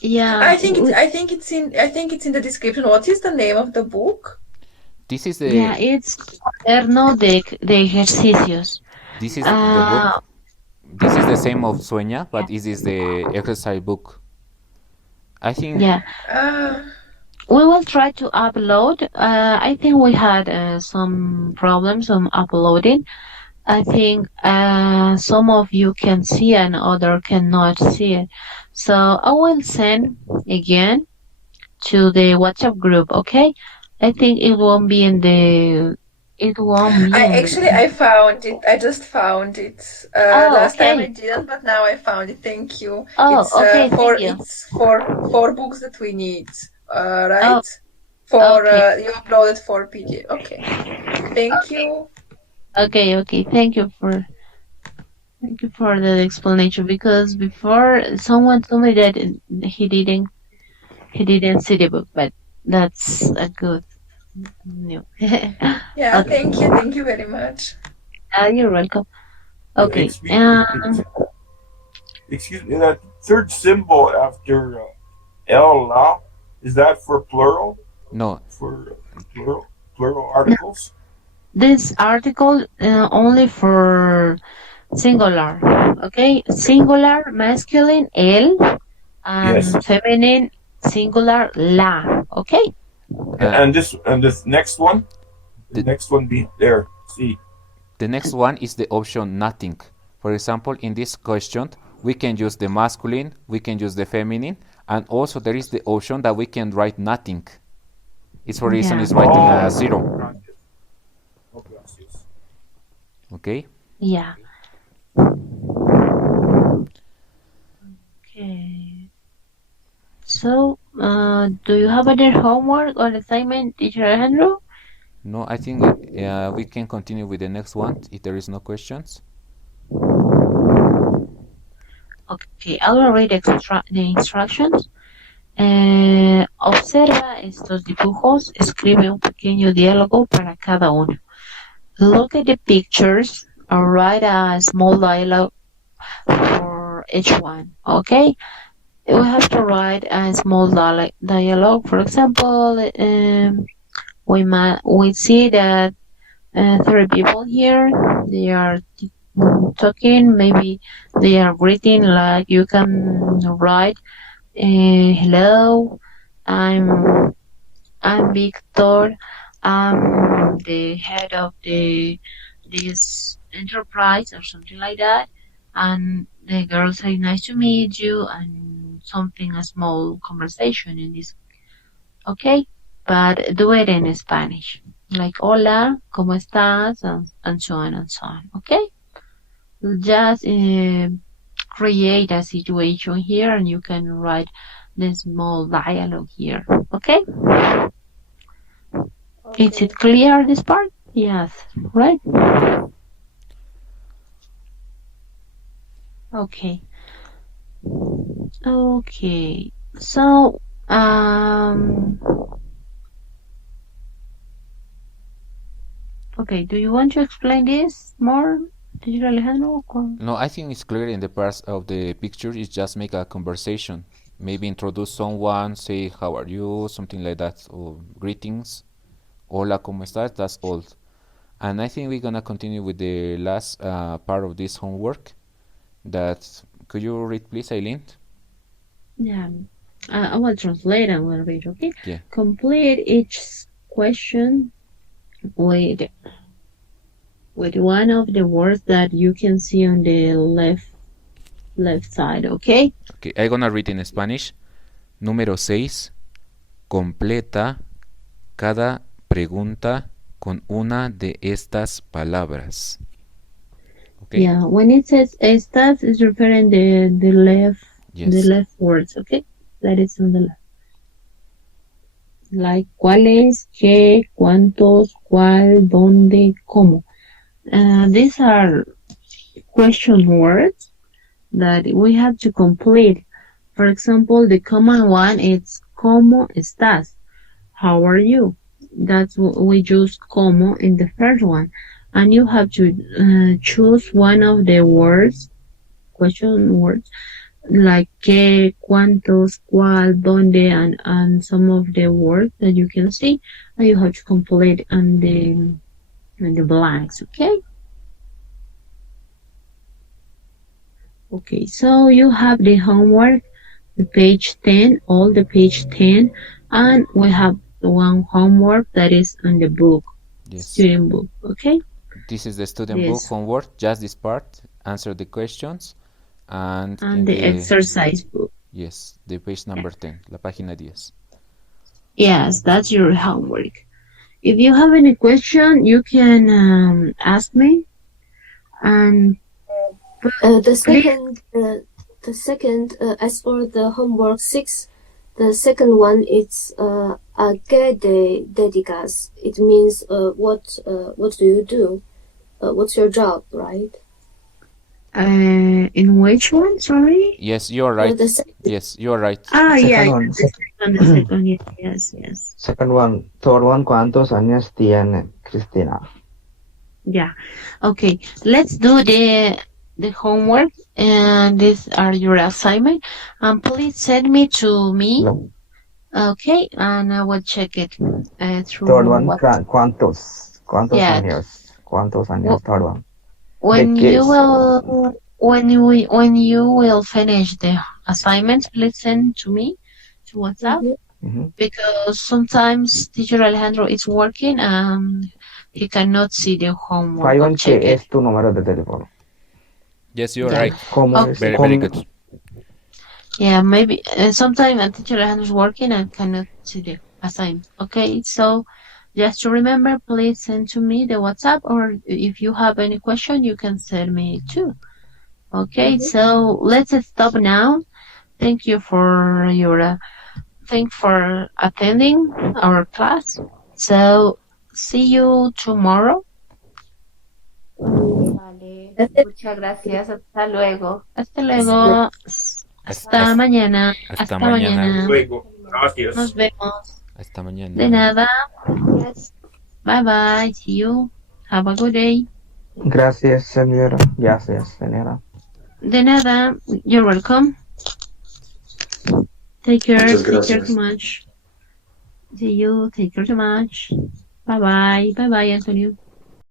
Yeah, I think it's in the description. What is the name of the book? This is the yeah, it's Cuaderno de Ejercicios. this is the book. This is the same of Sueña, but this is the exercise book. I think Yeah, we will try to upload. I think we had some problems on uploading. I think some of you can see and other cannot see it. So I will send again to the WhatsApp group, okay? I think it won't be in the I found it. I just found it. Oh, Last time I okay. didn't, but now I found it. Thank you. Oh, It's okay, for thank you. it's for books that we need, right? Oh, For okay. you uploaded for PDF. Okay. Thank you. Okay. Thank you for the explanation, because before someone told me that he didn't see the book, but that's a good news. Yeah, Okay. thank you very much. You're welcome. Okay. Excuse me, that third symbol after L, la, is that for plural? no. For plural articles? This article only for singular. Okay, singular masculine el, and Yes. feminine singular la. Okay. And this next one, the next one be there. See. The next one is the option nothing. For example, in this question, we can use the masculine, we can use the feminine, and also there is the option that we can write nothing. It's for reason it's writing a 0. Okay? Yeah. Okay. So, do you have other homework or assignment, Teacher Alejandro? No, I think we can continue with the next one if there is no questions. Okay, I will read the instructions. Observa estos dibujos, escribe un pequeño diálogo para cada uno. Look at the pictures and write a small dialogue for each one, okay? We have to write a small dialogue. For example, we see that 3 people here, they are talking, maybe they are greeting, like you can write, hello, I'm Victor, I'm the head of this enterprise or something like that, and the girl say nice to meet you, and a small conversation in this, okay? But do it in Spanish, like hola, ¿cómo estás? And so on, okay? Just create a situation here, and you can write the small dialogue here, okay? Is it clear, this part? Yes, right? Okay. Okay, so, okay, do you want to explain this more, Teacher Alejandro? No, I think it's clear in the parts of the picture. It's just make a conversation. Maybe introduce someone, say how are you, something like that, or greetings. Hola, ¿cómo estás? That's all. And I think we're gonna continue with the last part of this homework. Could you read, please, Eileen? Yeah, I will translate and will read, okay? Yeah. Complete each question with one of the words that you can see on the left side, okay? Okay, I'm gonna read in Spanish. Número 6. Completa cada pregunta con una de estas palabras. Okay. Yeah, when it says estas, it's referring the left Yes. The left words, okay? That is on the left. Like cuáles, qué, cuántos, cuál, dónde, cómo. These are question words that we have to complete. For example, the common one is ¿Cómo estás? How are you? That's what we use como in the first one. And you have to choose one of the words, question words, like qué, cuántos, cuál, dónde, and some of the words that you can see, and you have to complete on the blanks, okay? Okay, so you have the homework, the page 10, all the page 10, and we have one homework that is on the book, Yes. student book, okay? This is the student Yes. book homework, just this part, answer the questions, and in the exercise book. Yes, the page number 10, la página 10. Yes, that's your homework. If you have any question, you can ask me. And The second, as for the homework 6, the second one is a qué te dedicas. It means what do you do? What's your job, right? in which one? Sorry. Yes, you're right. The second. Yes, you're right. Yeah. One. The second. Yes. Second one. Third one. ¿Cuántos años tiene Cristina? Yeah. Okay. Let's do the homework, and these are your assignment. Please send me to me. No. Okay, and I will check it through. Third one. WhatsApp. ¿Cuántos Yeah. años? ¿Cuántos años? Third one. When you will finish the assignments, please send to me to WhatsApp. Mm-hmm. Because sometimes teacher Alejandro is working and he cannot see the homework. 51K es tu número de teléfono. Yes, you're Yeah. right. Okay. Very good. Yeah, maybe sometimes teacher Alejandro is working and cannot see the assignment. Okay, so just to remember, please send to me the WhatsApp, or if you have any question, you can send me too. Okay, so let's stop now. Thank you for attending our class. So see you tomorrow. Vale, muchas gracias. Hasta luego. Hasta luego. Hasta mañana. Hasta mañana. Luego, gracias. Nos vemos. Hasta mañana. De nada. Bye bye. See you. Have a good day. Gracias, señora. Gracias, señora. De nada. You're welcome. Take care. Muchas Take care gracias. too much. See you. Take care too much. Bye bye. Bye bye, Antonio.